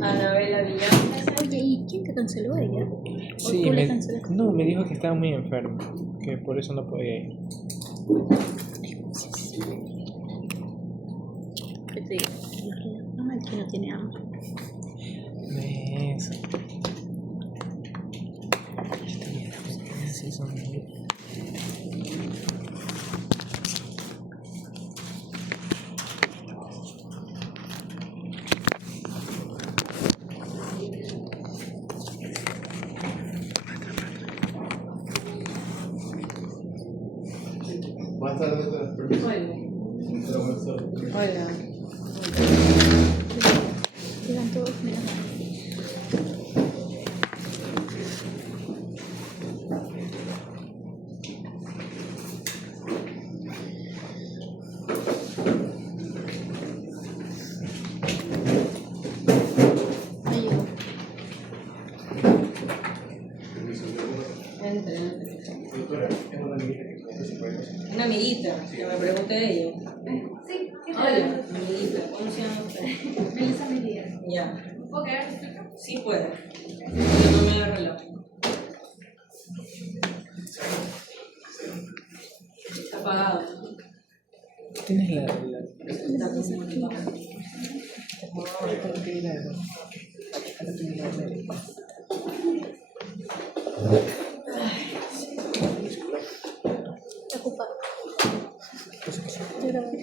Anabela Villar. Oye, ¿y quién te canceló ella? Sí, me dijo que estaba muy enfermo, que por eso no podía ir. ¿Qué te digo? No, el que no tiene hambre. Eso. Sí, son muy... Más tarde te das permiso. Hola. Llegan todos, mira. Ahí llegó. Entra. Doctora, es una amiguita que conoce su país. Una amiguita, que me pregunté de ella. Sí, ¿qué Hola, tal? amiguita, ¿cómo se llama usted? Melissa Medina. Ya. ¿Puedo quedar explica? Sí puede. Pero no me da reloj. Está apagado. ¿Tienes la... Está como apagado. Está ocupado. Estoy grabando.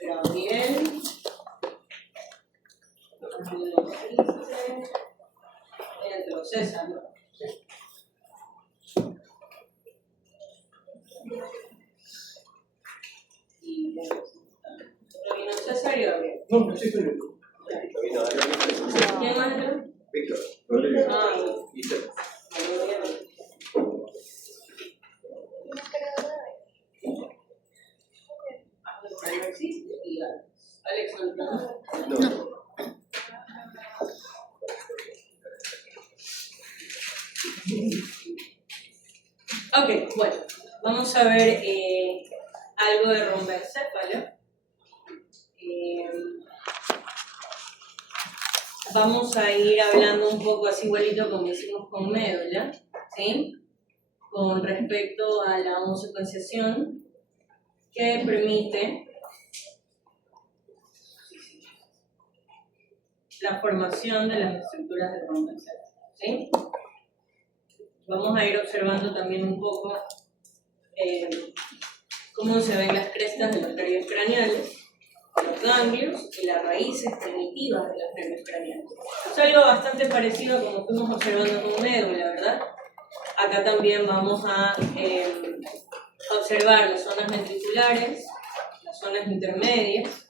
Gabriel. Entro, César, ¿no? Y vino César y Gabriel. No, sí estoy bien. ¿Quién más entró? Víctor. Ah, Y te- no existe. Y Alex no entró. No. Ok, bueno, vamos a ver algo de romboencéfalo. Vamos a ir hablando un poco así igualito como hicimos con médula, ¿sí? Con respecto a la homosecuenciación que permite la formación de las estructuras de romboencéfalo, ¿sí? Vamos a ir observando también un poco cómo se ven las crestas de los nervios craneales, los ganglios y las raíces primitivas de los nervios craneales. Es algo bastante parecido a como fuimos observando con médula, ¿verdad? Acá también vamos a observar las zonas ventriculares, las zonas intermedias,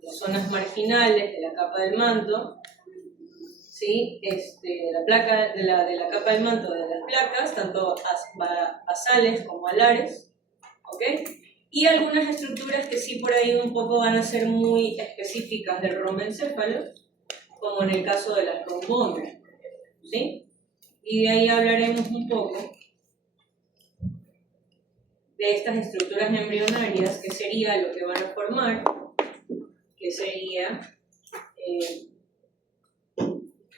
las zonas marginales de la capa del manto, ¿sí? La placa de la capa del manto de las placas, tanto basales como alares, ¿ok? Y algunas estructuras que sí por ahí un poco van a ser muy específicas del romboencéfalo, como en el caso de las rombones, ¿sí? Y de ahí hablaremos un poco de estas estructuras embrionarias, que sería lo que van a formar, que sería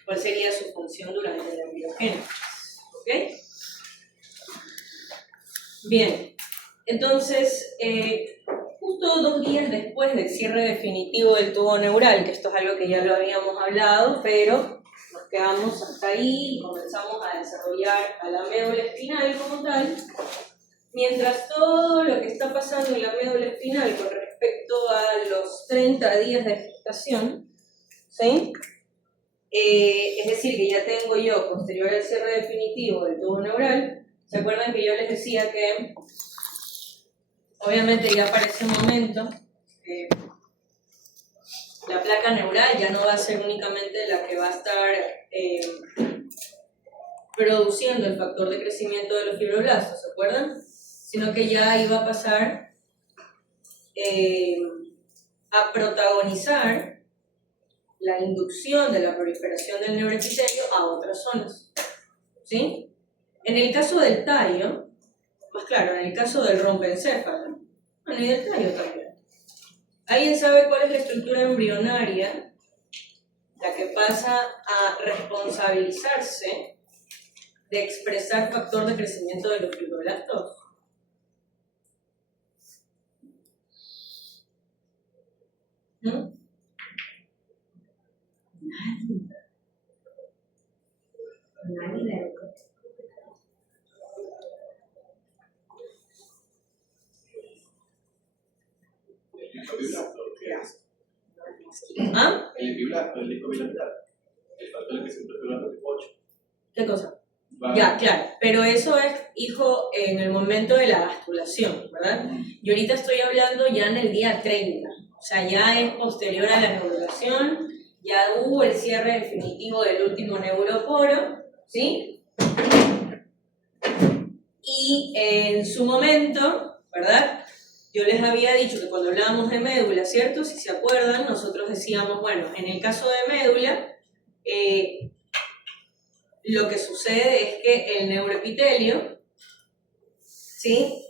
cuál sería su función durante la embriogénesis, ¿ok? Bien, entonces, justo 2 días después del cierre definitivo del tubo neural, que esto es algo que ya lo habíamos hablado, pero nos quedamos hasta ahí y comenzamos a desarrollar a la médula espinal como tal, mientras todo lo que está pasando en la médula espinal con respecto a los 30 días de gestación, ¿sí? Es decir, que ya tengo yo, posterior al cierre definitivo del tubo neural, ¿se acuerdan que yo les decía que obviamente ya para ese momento la placa neural ya no va a ser únicamente la que va a estar produciendo el factor de crecimiento de los fibroblastos, ¿se acuerdan? Sino que ya iba a pasar a protagonizar la inducción de la proliferación del neuroepitelio a otras zonas, ¿sí? En el caso del tallo, más claro, en el caso del rompencéfalo, bueno, y del tallo también. ¿Alguien sabe cuál es la estructura embrionaria, la que pasa a responsabilizarse de expresar factor de crecimiento de los fibroblastos? ¿Mm? Nadie. ¿Ah? El epiblasto, el disco bilateral. El factor que se fibroblasto tipo 8. ¿Qué cosa? Ya, claro, pero eso es, hijo, en el momento de la gastrulación, ¿verdad? Y ahorita estoy hablando ya en el día 30, o sea, ya es posterior a la neurulación, ya hubo el cierre definitivo del último neuroporo, ¿sí? Y en su momento, ¿verdad? Yo les había dicho que cuando hablábamos de médula, ¿cierto? Si se acuerdan, nosotros decíamos, bueno, en el caso de médula, lo que sucede es que el neuroepitelio, ¿sí?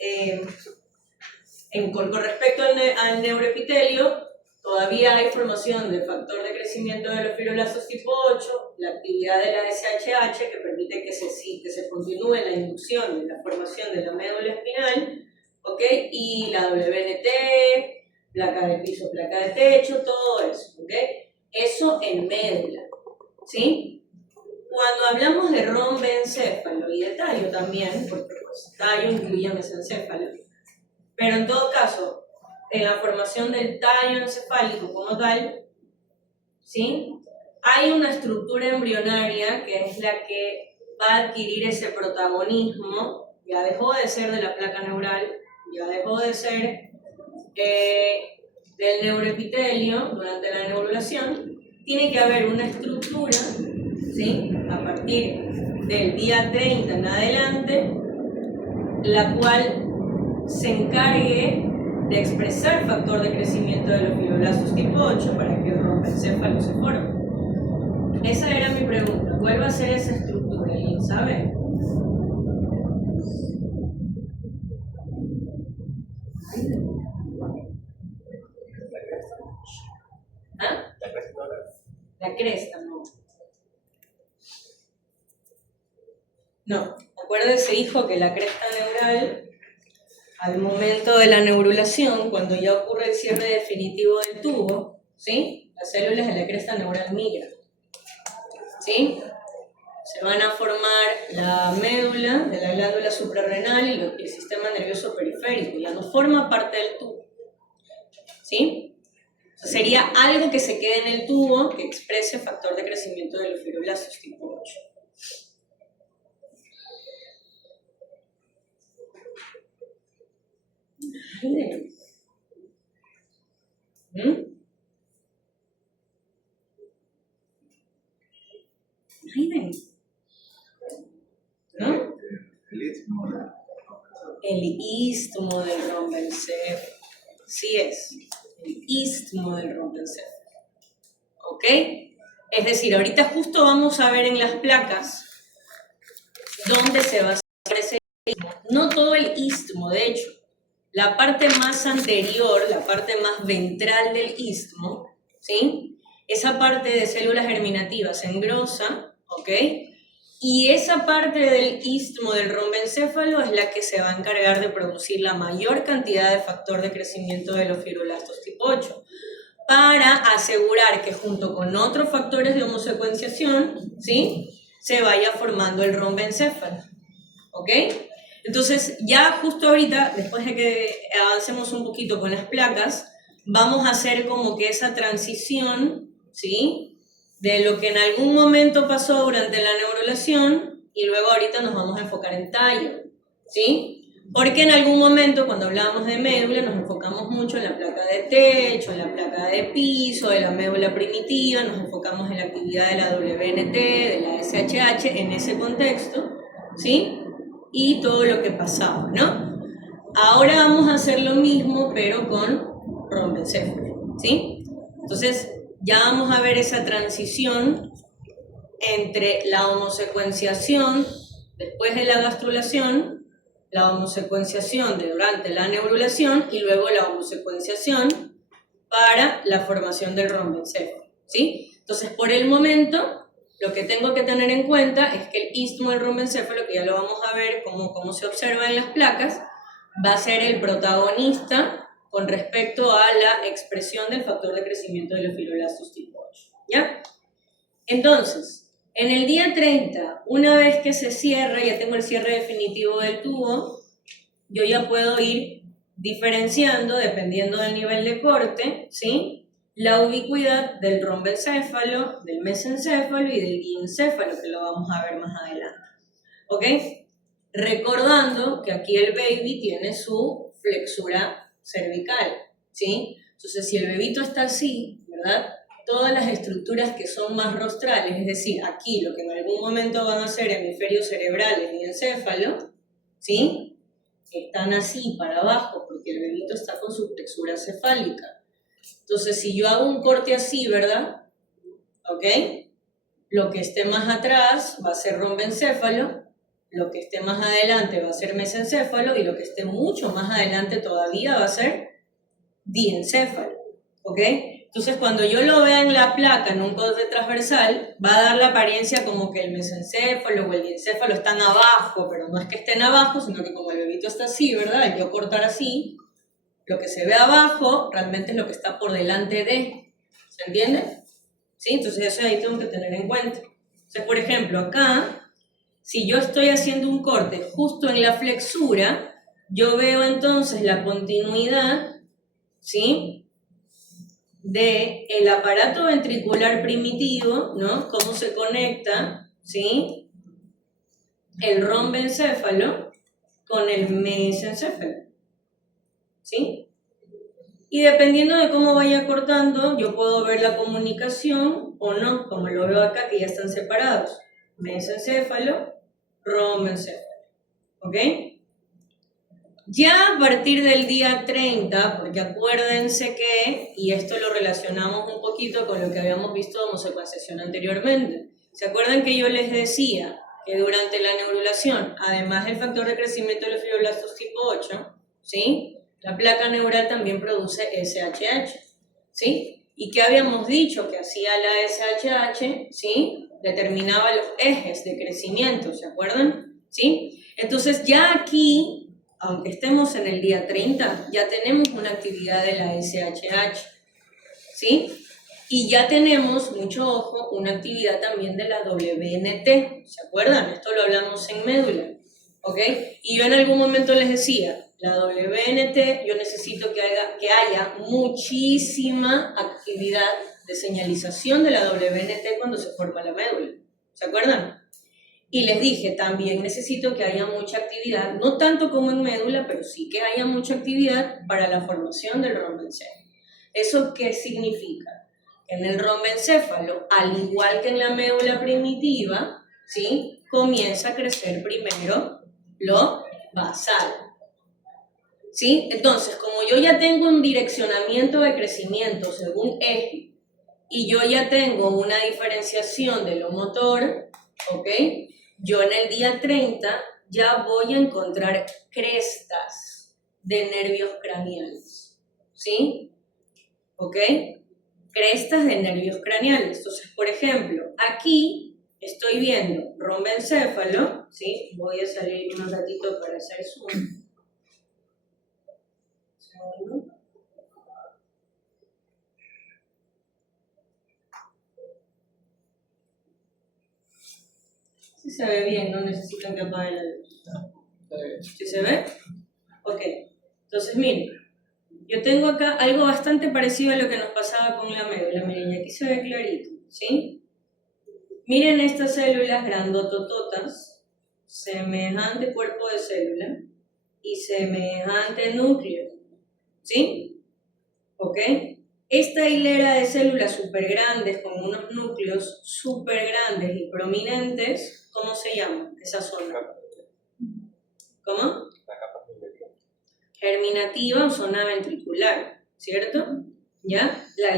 Con respecto al neuroepitelio, todavía hay formación del factor de crecimiento de los fibroblastos tipo 8, la actividad de la SHH que permite que se continúe la inducción de la formación de la médula espinal, ¿ok? Y la WNT, placa de piso, placa de techo, todo eso, ¿ok? Eso en médula, ¿sí? Cuando hablamos de rombencéfalo y de tallo también, porque pues, tallo incluye mesencéfalo, pero en todo caso, en la formación del tallo encefálico como tal, ¿sí? Hay una estructura embrionaria que es la que va a adquirir ese protagonismo, ya dejó de ser de la placa neural, ya dejó de ser del neuroepitelio durante la neurulación, tiene que haber una estructura, ¿sí? A partir del día 30 en adelante, la cual se encargue de expresar factor de crecimiento de los fibroblastos tipo 8 para que el rompencéfalo se forme. Esa era mi pregunta. ¿Cuál va a ser esa estructura? ¿Alguien sabe? ¿Ah? La cresta, no. No, acuérdese, hijo, que la cresta neural, al momento de la neurulación, cuando ya ocurre el cierre definitivo del tubo, ¿sí? Las células de la cresta neural migran, ¿sí? Se van a formar la médula de la glándula suprarrenal y el sistema nervioso periférico, ya no forma parte del tubo, ¿sí? O sea, sería algo que se quede en el tubo que exprese factor de crecimiento de los fibroblastos tipo 8. ¿No? El istmo del rompencéfalo. Sí es. El istmo del rompencéfalo. ¿Ok? Es decir, ahorita justo vamos a ver en las placas dónde se va a hacer ese istmo. No todo el istmo, de hecho. La parte más anterior, la parte más ventral del istmo, ¿sí? Esa parte de células germinativas se engrosa, ¿ok? Y esa parte del istmo del rombencéfalo es la que se va a encargar de producir la mayor cantidad de factor de crecimiento de los fibroblastos tipo 8, para asegurar que junto con otros factores de homosecuenciación, ¿sí? Se vaya formando el rombencéfalo, ¿ok? Entonces, ya justo ahorita, después de que avancemos un poquito con las placas, vamos a hacer como que esa transición, ¿sí? de lo que en algún momento pasó durante la neurulación y luego ahorita nos vamos a enfocar en tallo, ¿sí? Porque en algún momento cuando hablábamos de médula nos enfocamos mucho en la placa de techo, en la placa de piso, de la médula primitiva, nos enfocamos en la actividad de la WNT, de la SHH, en ese contexto, ¿sí? Y todo lo que pasaba, ¿no? Ahora vamos a hacer lo mismo, pero con rombencéfalo, ¿sí? Entonces, ya vamos a ver esa transición entre la homosecuenciación después de la gastrulación, la homosecuenciación de durante la neurulación y luego la homosecuenciación para la formación del rombencéfalo, ¿sí? Entonces, por el momento, lo que tengo que tener en cuenta es que el istmo del rombencéfalo, que ya lo vamos a ver cómo se observa en las placas, va a ser el protagonista con respecto a la expresión del factor de crecimiento de los fibroblastos tipo 8, ¿ya? Entonces, en el día 30, una vez que se cierra, ya tengo el cierre definitivo del tubo, yo ya puedo ir diferenciando, dependiendo del nivel de corte, ¿sí? La ubicuidad del rombencéfalo, del mesencéfalo y del diencéfalo, que lo vamos a ver más adelante, ¿ok? Recordando que aquí el baby tiene su flexura cervical, ¿sí? Entonces, si el bebito está así, ¿verdad? Todas las estructuras que son más rostrales, es decir, aquí lo que en algún momento van a ser hemisferios cerebrales y encéfalo, ¿sí? Están así para abajo porque el bebito está con su flexura cefálica. Entonces, si yo hago un corte así, ¿verdad? ¿Ok? Lo que esté más atrás va a ser rombencéfalo, lo que esté más adelante va a ser mesencéfalo y lo que esté mucho más adelante todavía va a ser diencéfalo, ¿ok? Entonces, cuando yo lo vea en la placa, en un corte transversal, va a dar la apariencia como que el mesencéfalo o el diencéfalo están abajo, pero no es que estén abajo, sino que como el bebito está así, ¿verdad? Al yo cortar así, lo que se ve abajo realmente es lo que está por delante de, ¿se entiende? ¿Sí? Entonces, eso ahí tengo que tener en cuenta. Entonces, por ejemplo, acá, si yo estoy haciendo un corte justo en la flexura, yo veo entonces la continuidad, ¿sí? De el aparato ventricular primitivo, ¿no? Cómo se conecta, ¿sí? El rombencéfalo con el mesencéfalo, ¿sí? Y dependiendo de cómo vaya cortando, yo puedo ver la comunicación o no, como lo veo acá, que ya están separados. Mesencéfalo, rombencéfalo, ¿ok? Ya a partir del día 30, porque acuérdense que, y esto lo relacionamos un poquito con lo que habíamos visto de homosecuenciación anteriormente, ¿se acuerdan que yo les decía que durante la neurulación, además del factor de crecimiento de los fibroblastos tipo 8, ¿sí? La placa neural también produce SHH, ¿sí? ¿Y qué habíamos dicho que hacía la SHH? ¿Sí? Determinaba los ejes de crecimiento, ¿se acuerdan? ¿Sí? Entonces ya aquí, aunque estemos en el día 30, ya tenemos una actividad de la SHH, ¿sí? Y ya tenemos, mucho ojo, una actividad también de la WNT, ¿se acuerdan? Esto lo hablamos en médula, ¿ok? Y yo en algún momento les decía, la WNT, yo necesito que haya muchísima actividad de señalización de la WNT cuando se forma la médula, ¿se acuerdan? Y les dije, también necesito que haya mucha actividad, no tanto como en médula, pero sí que haya mucha actividad para la formación del rombencéfalo. ¿Eso qué significa? En el rombencéfalo, al igual que en la médula primitiva, ¿sí? Comienza a crecer primero lo basal, ¿sí? Entonces, como yo ya tengo un direccionamiento de crecimiento según eje, y yo ya tengo una diferenciación de lo motor, ¿ok? Yo en el día 30 ya voy a encontrar crestas de nervios craneales, ¿sí? ¿Ok? Crestas de nervios craneales. Entonces, por ejemplo, aquí estoy viendo rombencéfalo, ¿sí? Voy a salir un ratito para hacer zoom. Segundo. Si se ve bien, no necesitan que apague la luz. ¿Sí se ve? Ok. Entonces, miren, yo tengo acá algo bastante parecido a lo que nos pasaba con la médula. Miren, y aquí se ve clarito, ¿sí? Miren estas células grandotototas, semejante cuerpo de célula y semejante núcleo, ¿sí? ¿Ok? Esta hilera de células súper grandes con unos núcleos súper grandes y prominentes, ¿cómo se llama esa zona? ¿Cómo? La capa genética. Germinativa o zona ventricular, ¿cierto? ¿Ya? La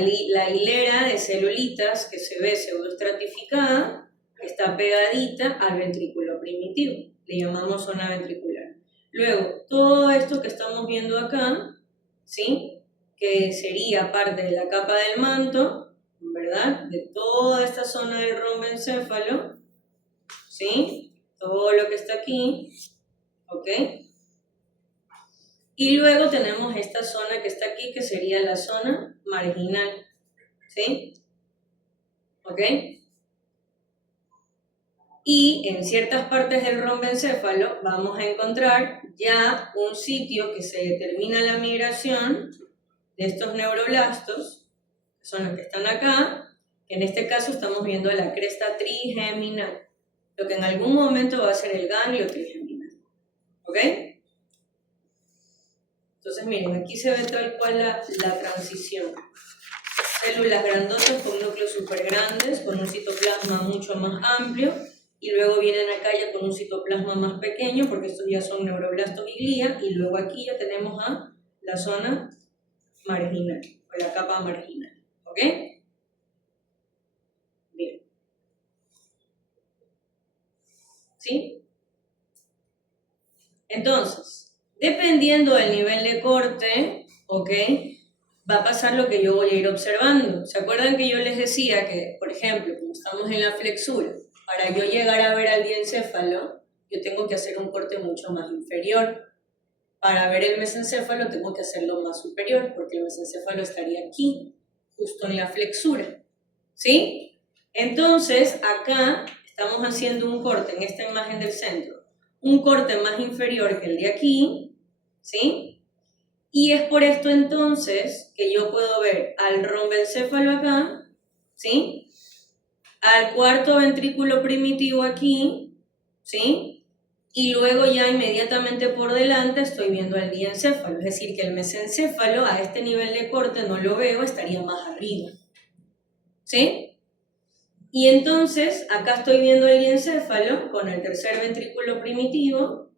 hilera de celulitas que se ve pseudoestratificada está pegadita al ventrículo primitivo, le llamamos zona ventricular. Luego, todo esto que estamos viendo acá, ¿sí? Que sería parte de la capa del manto, ¿verdad? De toda esta zona del romboencéfalo, ¿sí? Todo lo que está aquí, ¿ok? Y luego tenemos esta zona que está aquí, que sería la zona marginal, ¿sí? ¿Ok? Y en ciertas partes del romboencéfalo vamos a encontrar ya un sitio que se determina la migración de estos neuroblastos, que son los que están acá, que en este caso estamos viendo la cresta trigeminal, lo que en algún momento va a ser el ganglio trigeminal, ¿ok? Entonces miren, aquí se ve tal cual la transición. Células grandotas con núcleos súper grandes, con un citoplasma mucho más amplio, y luego vienen acá ya con un citoplasma más pequeño, porque estos ya son neuroblastos y glía, y luego aquí ya tenemos a la zona marginal, o la capa marginal, ¿ok? Bien. ¿Sí? Entonces, dependiendo del nivel de corte, ¿ok? Va a pasar lo que yo voy a ir observando. ¿Se acuerdan que yo les decía que, por ejemplo, como estamos en la flexura, para yo llegar a ver al diencéfalo, yo tengo que hacer un corte mucho más inferior. Para ver el mesencéfalo tengo que hacerlo más superior, porque el mesencéfalo estaría aquí, justo en la flexura, ¿sí? Entonces, acá estamos haciendo un corte en esta imagen del centro, un corte más inferior que el de aquí, ¿sí? Y es por esto entonces que yo puedo ver al romboencéfalo acá, ¿sí? Al cuarto ventrículo primitivo aquí, ¿sí? Y luego ya inmediatamente por delante estoy viendo el diencéfalo, es decir, que el mesencéfalo a este nivel de corte no lo veo, estaría más arriba, ¿sí? Y entonces acá estoy viendo el diencéfalo con el tercer ventrículo primitivo,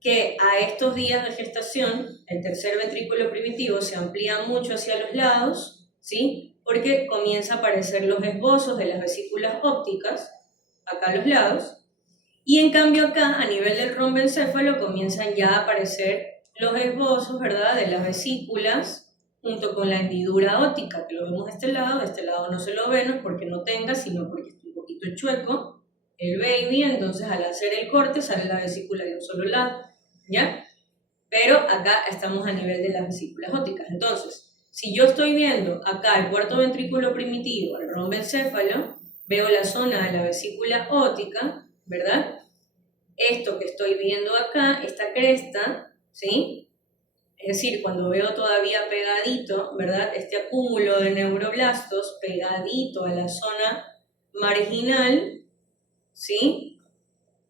que a estos días de gestación, el tercer ventrículo primitivo se amplía mucho hacia los lados, ¿sí? Porque comienza a aparecer los esbozos de las vesículas ópticas, acá a los lados, y en cambio acá, a nivel del romboencéfalo, comienzan ya a aparecer los esbozos, ¿verdad?, de las vesículas, junto con la hendidura óptica, que lo vemos de este lado no se lo ve, no es porque no tenga, sino porque está un poquito chueco el baby, entonces al hacer el corte sale la vesícula de un solo lado, ¿ya? Pero acá estamos a nivel de las vesículas ópticas. Entonces, si yo estoy viendo acá el cuarto ventrículo primitivo, el romboencéfalo, veo la zona de la vesícula óptica, ¿verdad? Esto que estoy viendo acá, esta cresta, ¿sí? Es decir, cuando veo todavía pegadito, ¿verdad? Este acúmulo de neuroblastos pegadito a la zona marginal, ¿sí?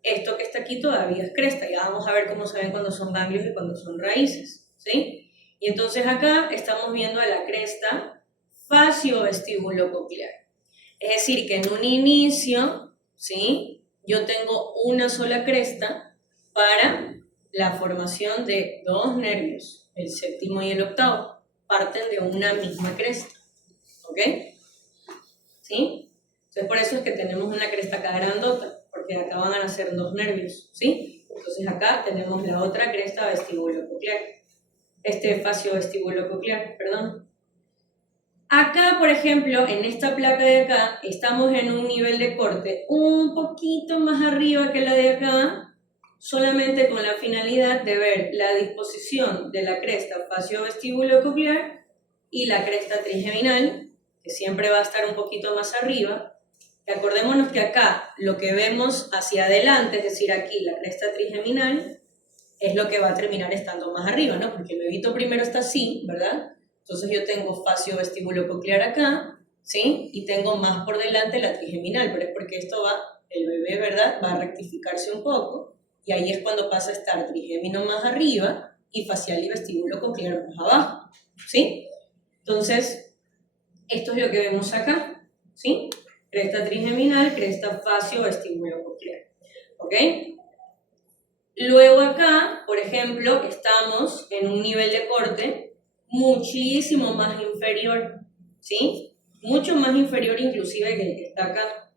Esto que está aquí todavía es cresta. Ya vamos a ver cómo se ven cuando son ganglios y cuando son raíces, ¿sí? Y entonces acá estamos viendo a la cresta faciovestibulococlear. Es decir, que en un inicio, ¿sí?, yo tengo una sola cresta para la formación de dos nervios, el séptimo y el octavo, parten de una misma cresta, ¿ok? ¿Sí? Entonces por eso es que tenemos una cresta acá grandota, porque acá van a nacer dos nervios, ¿sí? Entonces acá tenemos la otra cresta vestibulococlear, faciovestibulococlear, perdón. Acá, por ejemplo, en esta placa de acá, estamos en un nivel de corte un poquito más arriba que la de acá, solamente con la finalidad de ver la disposición de la cresta faciovestibulococlear y la cresta trigeminal, que siempre va a estar un poquito más arriba. Y acordémonos que acá lo que vemos hacia adelante, es decir, aquí la cresta trigeminal, es lo que va a terminar estando más arriba, ¿no? Porque el bebito primero está así, ¿verdad? Entonces yo tengo faciovestibulococlear acá, ¿sí? Y tengo más por delante la trigeminal, pero es porque esto va, el bebé, ¿verdad? Va a rectificarse un poco, y ahí es cuando pasa a estar trigémino más arriba y facial y vestíbulo coclear más abajo, ¿sí? Entonces, esto es lo que vemos acá, ¿sí? Cresta trigeminal, cresta facio, vestíbulo coclear, ¿ok? Luego acá, por ejemplo, estamos en un nivel de corte muchísimo más inferior, ¿sí? Mucho más inferior inclusive que el que está acá.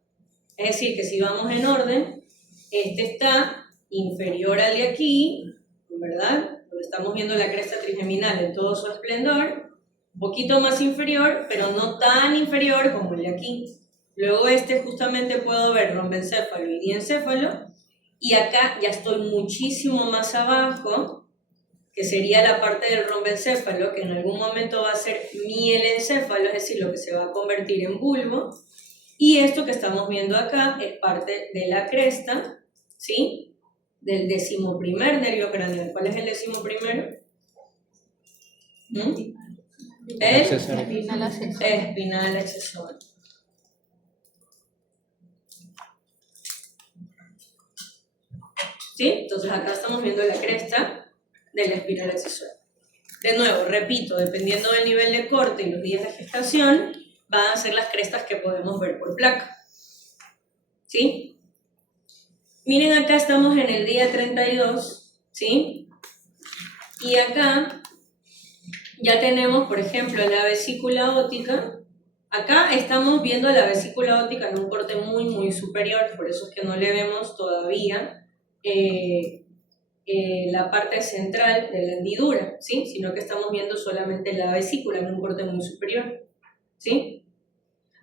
Es decir, que si vamos en orden, este está inferior al de aquí, ¿verdad? Donde estamos viendo la cresta trigeminal en todo su esplendor, un poquito más inferior, pero no tan inferior como el de aquí. Luego este justamente puedo ver rombencéfalo y diencéfalo, y acá ya estoy muchísimo más abajo, que sería la parte del rombencéfalo, que en algún momento va a ser mielencéfalo, es decir, lo que se va a convertir en bulbo. Y esto que estamos viendo acá es parte de la cresta, ¿sí? Del 11º nervio craneal. ¿Cuál es el 11º? El Espinal accesorio. espinal accesorio. ¿Sí? Entonces acá estamos viendo la cresta del espinal accesorio. De nuevo, repito, dependiendo del nivel de corte y los días de gestación, van a ser las crestas que podemos ver por placa. ¿Sí? Miren, acá estamos en el día 32, ¿sí? Y acá ya tenemos, por ejemplo, la vesícula óptica. Acá estamos viendo la vesícula óptica en un corte muy, muy superior, por eso es que no le vemos todavía la parte central de la hendidura, ¿sí? Sino que estamos viendo solamente la vesícula en un corte muy superior, ¿sí?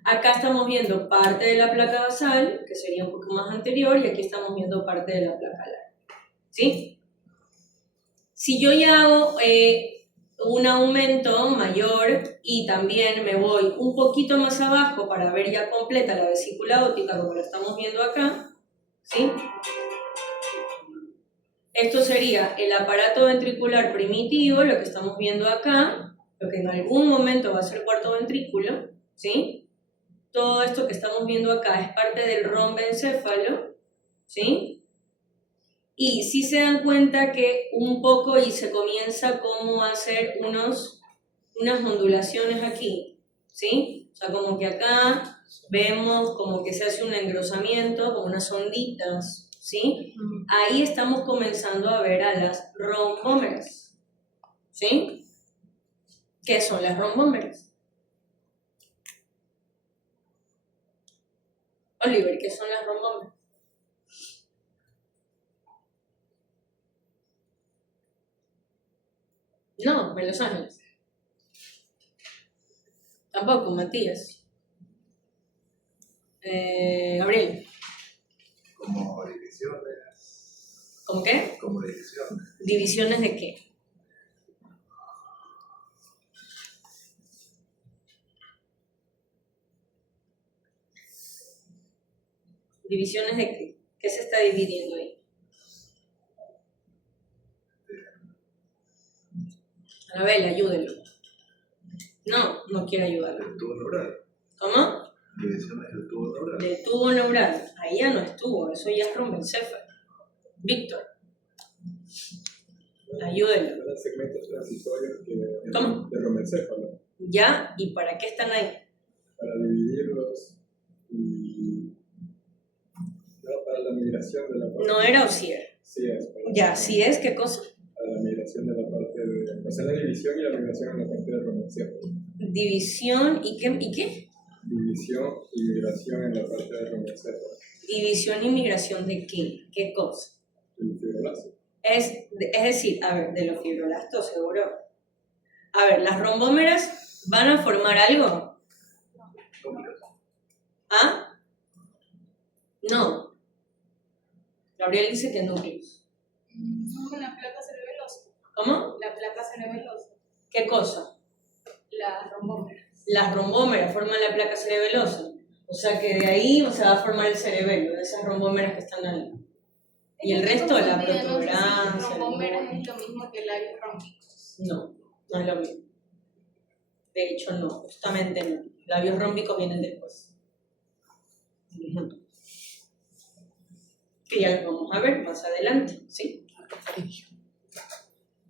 Acá estamos viendo parte de la placa basal, que sería un poco más anterior, y aquí estamos viendo parte de la placa larga, ¿sí? Si yo ya hago un aumento mayor y también me voy un poquito más abajo para ver ya completa la vesícula óptica, como la estamos viendo acá, ¿sí? Esto sería el aparato ventricular primitivo, lo que estamos viendo acá, lo que en algún momento va a ser cuarto ventrículo, ¿sí? Todo esto que estamos viendo acá es parte del rombencéfalo, ¿sí? Y si se dan cuenta que un poco y se comienza como a hacer unas ondulaciones aquí, ¿sí? O sea, como que acá vemos como que se hace un engrosamiento, como unas onditas, ¿sí? Ahí estamos comenzando a ver a las rombómeras, ¿sí? ¿Qué son las rombómeras? Oliver, ¿qué son las rombómeras? No, en Los Ángeles. Tampoco, Matías. Gabriel. Como divisiones. ¿Cómo qué? Como divisiones. ¿Divisiones de qué? ¿Divisiones de qué? ¿Qué se está dividiendo ahí? Anabel, ayúdenlo. No, no quiero ayudarlo. El tubo neural. ¿Cómo? Divisiones del tubo neural. De tubo neural. Ahí ya no estuvo, eso ya es rombencéfalo. Víctor. Ayúdenlo. Eran segmentos transitorios ¿Cómo? de romencéfalo ¿Ya? ¿Y para qué están ahí? para dividirlos y para la migración de la parte. ¿No era o sí era? Sí es. Ya, si es, ¿qué cosa? Para la migración de la parte de. O sea, la división y la migración en la parte de romencéfalo. División y qué? División y migración en la parte de romencéfalo. División y migración de qué? ¿Qué cosa? El fibroblasto. Es decir, a ver, de los fibroblastos, seguro. A ver, ¿las rombómeras van a formar algo? ¿Ah? No. Gabriel dice que núcleos. No, la placa cerebelosa. ¿Cómo? La placa cerebelosa. ¿Qué cosa? La rombómera. Las rombómeras forman la placa cerebelosa. O sea que de ahí se va a formar el cerebelo, de esas rombómeras que están ahí. Y el resto, la protuberancia. La rombómera es lo mismo que labios rómbicos. No, no es lo mismo. De hecho, no, justamente no. Labios rómbicos vienen después. Ujú. Que ya los vamos a ver más adelante, ¿sí?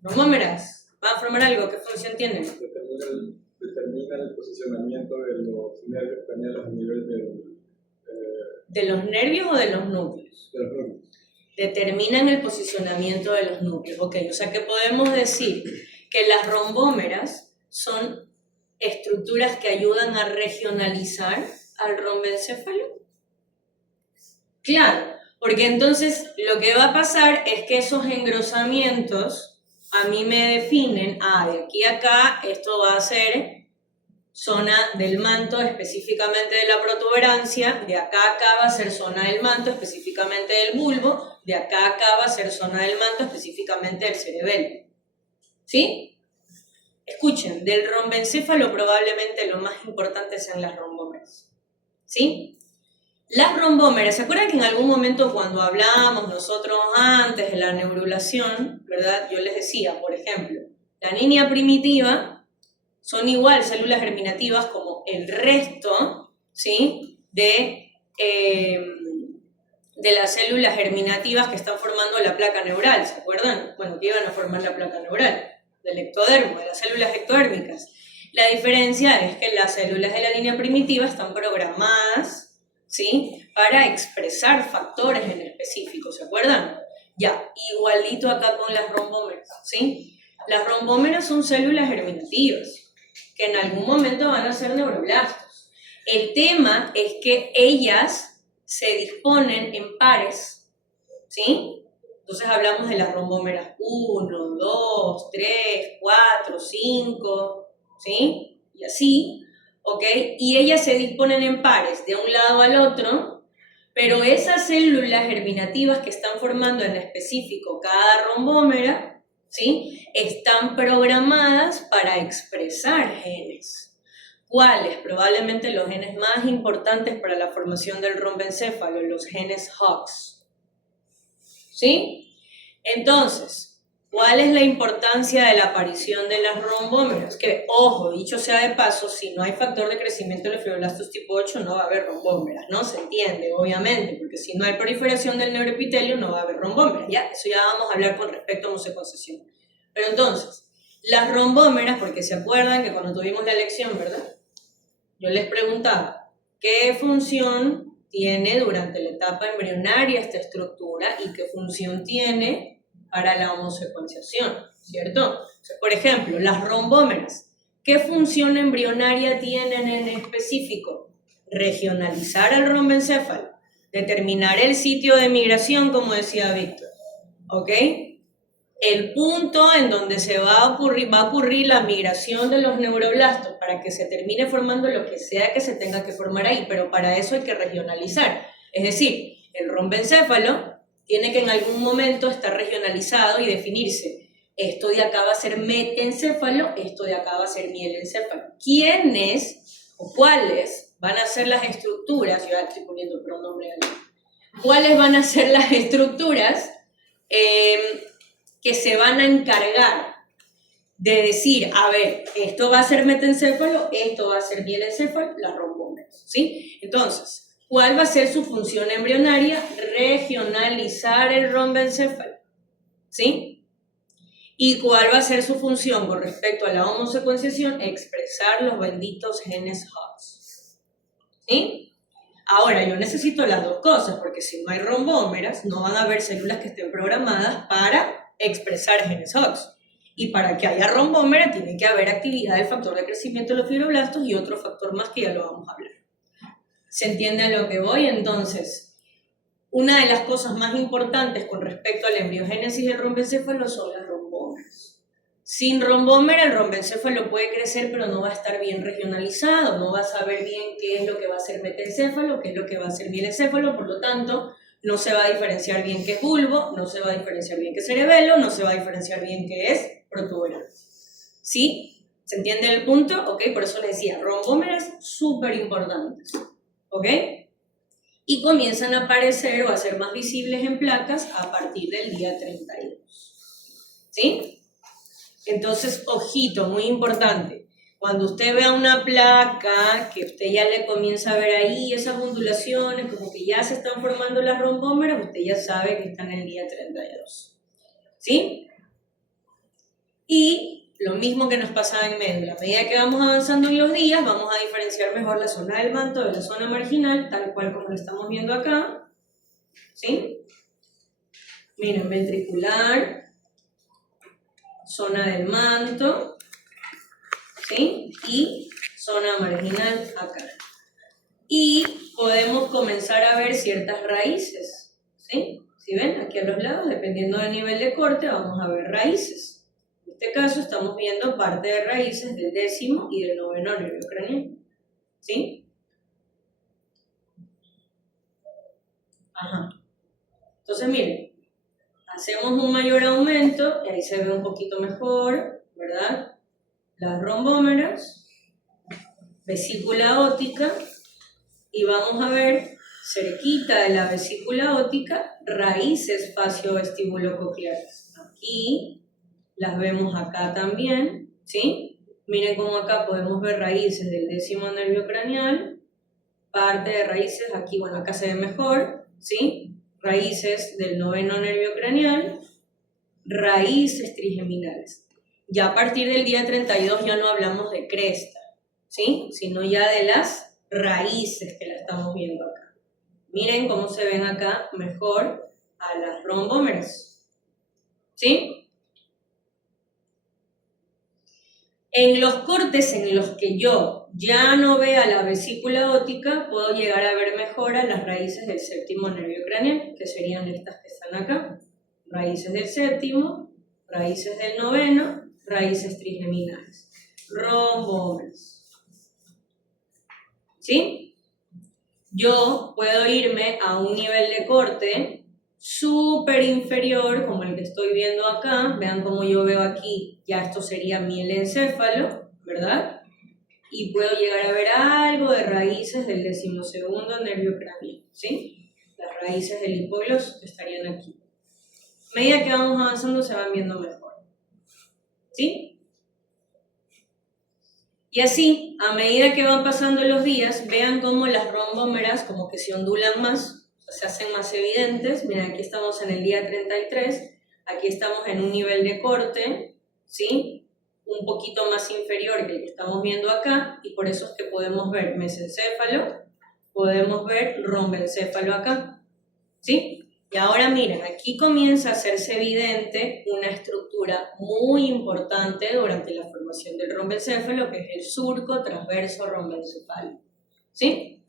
Romómeras, ¿van a formar algo? ¿Qué función tienen? Determina el posicionamiento de los nervios craneales a nivel ¿De los nervios o de los núcleos? de los núcleos. Determinan el posicionamiento de los núcleos. Ok, o sea que podemos decir que las rombómeras son estructuras que ayudan a regionalizar al romboencéfalo. Claro, porque entonces lo que va a pasar es que esos engrosamientos a mí me definen, de aquí a acá esto va a ser zona del manto, específicamente de la protuberancia, de acá a acá va a ser zona del manto, específicamente del bulbo, de acá a acá va a ser zona del manto, específicamente del cerebelo. ¿Sí? Escuchen, del romboencéfalo probablemente lo más importante sean las rombómeras. ¿Sí? Las rombómeras, ¿se acuerdan que en algún momento cuando hablábamos nosotros antes de la neurulación, ¿verdad? Yo les decía, por ejemplo, la línea primitiva son igual células germinativas como el resto, ¿sí? de las células germinativas que están formando la placa neural, ¿se acuerdan? Bueno, que iban a formar la placa neural, del ectodermo, de las células ectodérmicas. La diferencia es que las células de la línea primitiva están programadas, ¿sí? para expresar factores en específico, ¿se acuerdan? Ya, igualito acá con las rombómeras, ¿sí? Las rombómeras son células germinativas que en algún momento van a ser neuroblastos. El tema es que ellas se disponen en pares, ¿sí? Entonces hablamos de las rombómeras 1, 2, 3, 4, 5, ¿sí? Y así, ¿ok? Y ellas se disponen en pares de un lado al otro, pero esas células germinativas que están formando en específico cada rombómera, ¿sí? están programadas para expresar genes. ¿Cuáles? Probablemente los genes más importantes para la formación del romboencéfalo, los genes Hox. ¿Sí? Entonces, ¿cuál es la importancia de la aparición de las rombómeras? Que, ojo, dicho sea de paso, si no hay factor de crecimiento de los fibroblastos tipo 8, no va a haber rombómeras, ¿no? Se entiende, obviamente, porque si no hay proliferación del neuroepitelio, no va a haber rombómeras, ¿ya? Eso ya vamos a hablar con respecto a homosecuenciación. Pero entonces, las rombómeras, porque se acuerdan que cuando tuvimos la lección, ¿verdad? Yo les preguntaba, ¿qué función tiene durante la etapa embrionaria esta estructura y qué función tiene para la homosecuenciación, ¿cierto? O sea, por ejemplo, las rombómeras, ¿qué función embrionaria tienen en específico? Regionalizar al romboencéfalo, determinar el sitio de migración, como decía Víctor, ¿ok? El punto en donde va a ocurrir la migración de los neuroblastos para que se termine formando lo que sea que se tenga que formar ahí, pero para eso hay que regionalizar. Es decir, el romboencéfalo tiene que en algún momento estar regionalizado y definirse. Esto de acá va a ser metencéfalo, esto de acá va a ser mielencéfalo. ¿Quiénes o cuáles van a ser las estructuras? Yo ya estoy poniendo pronombre ahí. ¿Cuáles van a ser las estructuras que se van a encargar de decir, a ver, esto va a ser metencéfalo, esto va a ser mielencéfalo, las rombómeras, ¿sí? Entonces, ¿cuál va a ser su función embrionaria? Regionalizar el romboencéfalo, ¿sí? ¿Y cuál va a ser su función con respecto a la homosecuenciación? Expresar los benditos genes Hox, ¿sí? Ahora, yo necesito las dos cosas, porque si no hay rombómeras, no van a haber células que estén programadas para expresar genes Hox. Y para que haya rombómera tiene que haber actividad del factor de crecimiento de los fibroblastos y otro factor más que ya lo vamos a hablar. ¿Se entiende a lo que voy? Entonces, una de las cosas más importantes con respecto a la embriogénesis del romboencéfalo son las rombómeras. Sin rombómera el romboencéfalo puede crecer, pero no va a estar bien regionalizado, no va a saber bien qué es lo que va a ser metencéfalo, qué es lo que va a ser mielencéfalo, por lo tanto, no se va a diferenciar bien qué es bulbo, no se va a diferenciar bien qué es cerebelo, no se va a diferenciar bien qué es protuberancia. ¿Sí? ¿Se entiende el punto? Ok, por eso les decía, rombómeras súper importantes. ¿Ok? Y comienzan a aparecer o a ser más visibles en placas a partir del día 32. ¿Sí? Entonces, ojito, muy importante. Cuando usted vea una placa, que usted ya le comienza a ver ahí esas ondulaciones, como que ya se están formando las rombómeras, usted ya sabe que está en el día 32. ¿Sí? Y lo mismo que nos pasaba en médula. A medida que vamos avanzando en los días, vamos a diferenciar mejor la zona del manto de la zona marginal, tal cual como lo estamos viendo acá. ¿Sí? Miren, ventricular, zona del manto, ¿sí? Y zona marginal acá. Y podemos comenzar a ver ciertas raíces, ¿sí? Si ven, aquí a los lados, dependiendo del nivel de corte, vamos a ver raíces. En este caso estamos viendo parte de raíces del 10º y del 9º nervio craneal, ¿sí? Ajá. Entonces, miren, hacemos un mayor aumento, y ahí se ve un poquito mejor, ¿verdad? Las rombómeras, vesícula óptica, y vamos a ver, cerquita de la vesícula óptica, raíces faciovestibulococleares. Aquí, las vemos acá también, ¿sí? Miren cómo acá podemos ver raíces del 10º nervio craneal, parte de raíces, aquí, bueno, acá se ve mejor, ¿sí? Raíces del 9º nervio craneal, raíces trigeminales. Ya a partir del día 32 ya no hablamos de cresta, ¿sí? Sino ya de las raíces que la estamos viendo acá. Miren cómo se ven acá mejor a las rombómeras, ¿sí? En los cortes en los que yo ya no vea la vesícula óptica, puedo llegar a ver mejor a las raíces del 7º nervio craneal, que serían estas que están acá. Raíces del 7º, raíces del 9º, raíces trigeminales. Rombómeras. ¿Sí? Yo puedo irme a un nivel de corte súper inferior, como el que estoy viendo acá. Vean cómo yo veo aquí, ya esto sería mielencéfalo, ¿verdad? Y puedo llegar a ver algo de raíces del 12º nervio craneal, ¿sí? Las raíces del hipogloso que estarían aquí. A medida que vamos avanzando se van viendo mejor, ¿sí? Y así, a medida que van pasando los días, vean cómo las rombómeras como que se ondulan más, o sea, se hacen más evidentes. Miren, aquí estamos en el día 33, aquí estamos en un nivel de corte, ¿sí? Un poquito más inferior que el que estamos viendo acá, y por eso es que podemos ver mesencéfalo, podemos ver rombencéfalo acá, ¿sí? Y ahora miren, aquí comienza a hacerse evidente una estructura muy importante durante la formación del rombencéfalo, que es el surco transverso rombencefálico, ¿sí?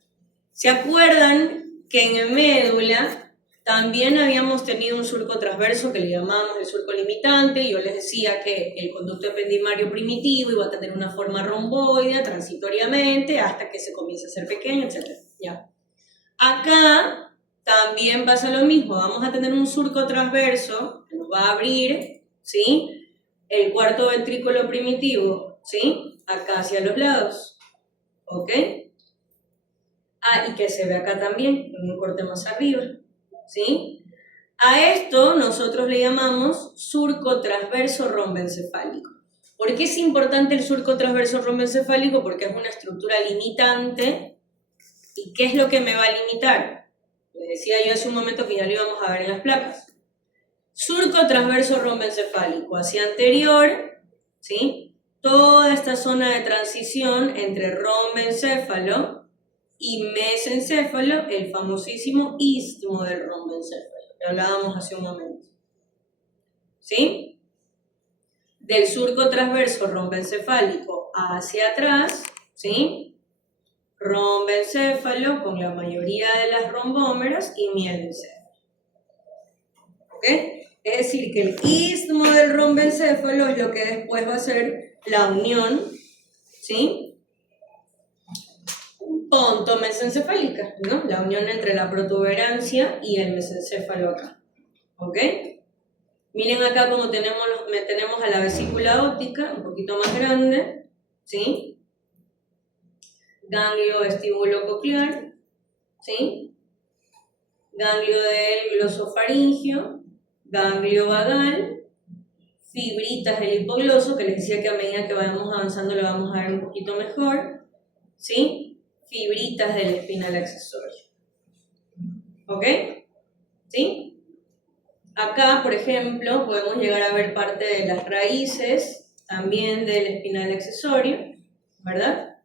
¿Se acuerdan que en médula también habíamos tenido un surco transverso que le llamábamos el surco limitante? Y yo les decía que el conducto ependimario primitivo iba a tener una forma romboidea transitoriamente hasta que se comience a hacer pequeño, etc. ¿Ya? Acá también pasa lo mismo, vamos a tener un surco transverso que nos va a abrir, ¿sí? El cuarto ventrículo primitivo, ¿sí? Acá hacia los lados, ¿ok? Ah, y que se ve acá también, en un corte más arriba, ¿sí? A esto nosotros le llamamos surco transverso rombencefálico. ¿Por qué es importante el surco transverso rombencefálico? Porque es una estructura limitante. ¿Y qué es lo que me va a limitar? Les decía yo hace un momento que ya lo íbamos a ver en las placas. Surco transverso rombencefálico hacia anterior, ¿sí? Toda esta zona de transición entre rombencéfalo y mesencéfalo, el famosísimo istmo del rombencéfalo, que hablábamos hace un momento, ¿sí? Del surco transverso rombencefálico hacia atrás, ¿sí? Rombencéfalo con la mayoría de las rombómeras y mielencéfalo. ¿Ok? Es decir, que el istmo del rombencéfalo es lo que después va a ser la unión, ¿sí? Ponto-mesencefálica, ¿no? La unión entre la protuberancia y el mesencéfalo acá. ¿Ok? Miren acá cómo tenemos a la vesícula óptica, un poquito más grande, ¿sí? Ganglio vestibulococlear, ¿sí? Ganglio del glosofaringio, ganglio vagal, fibritas del hipogloso, que les decía que a medida que vayamos avanzando lo vamos a ver un poquito mejor, ¿sí? Fibritas del espinal accesorio. ¿Ok? ¿Sí? Acá, por ejemplo, podemos llegar a ver parte de las raíces también del espinal accesorio, ¿verdad?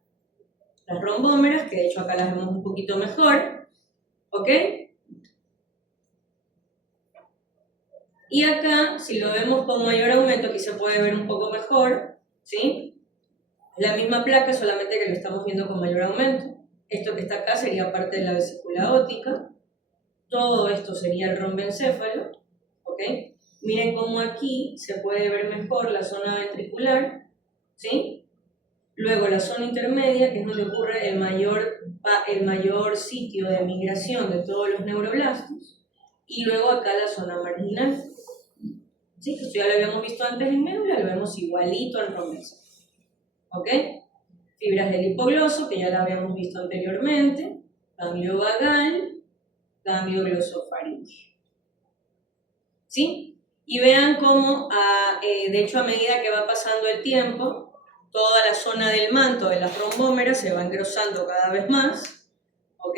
Las rombómeras, que de hecho acá las vemos un poquito mejor, ¿ok? Y acá, si lo vemos con mayor aumento, aquí se puede ver un poco mejor, ¿sí? Es la misma placa, solamente que lo estamos viendo con mayor aumento. Esto que está acá sería parte de la vesícula óptica. Todo esto sería el romboencéfalo, ¿ok? Miren cómo aquí se puede ver mejor la zona ventricular, ¿sí? Luego la zona intermedia, que es donde ocurre el mayor sitio de migración de todos los neuroblastos. Y luego acá la zona marginal. ¿Sí? Esto ya lo habíamos visto antes en médula, lo vemos igualito en romboencéfalo. ¿Ok? Fibras del hipogloso, que ya la habíamos visto anteriormente. Ganglio vagal, ganglio glosofaríngeo. ¿Sí? Y vean cómo, de hecho, a medida que va pasando el tiempo, toda la zona del manto de las rombómeras se va engrosando cada vez más. ¿Ok?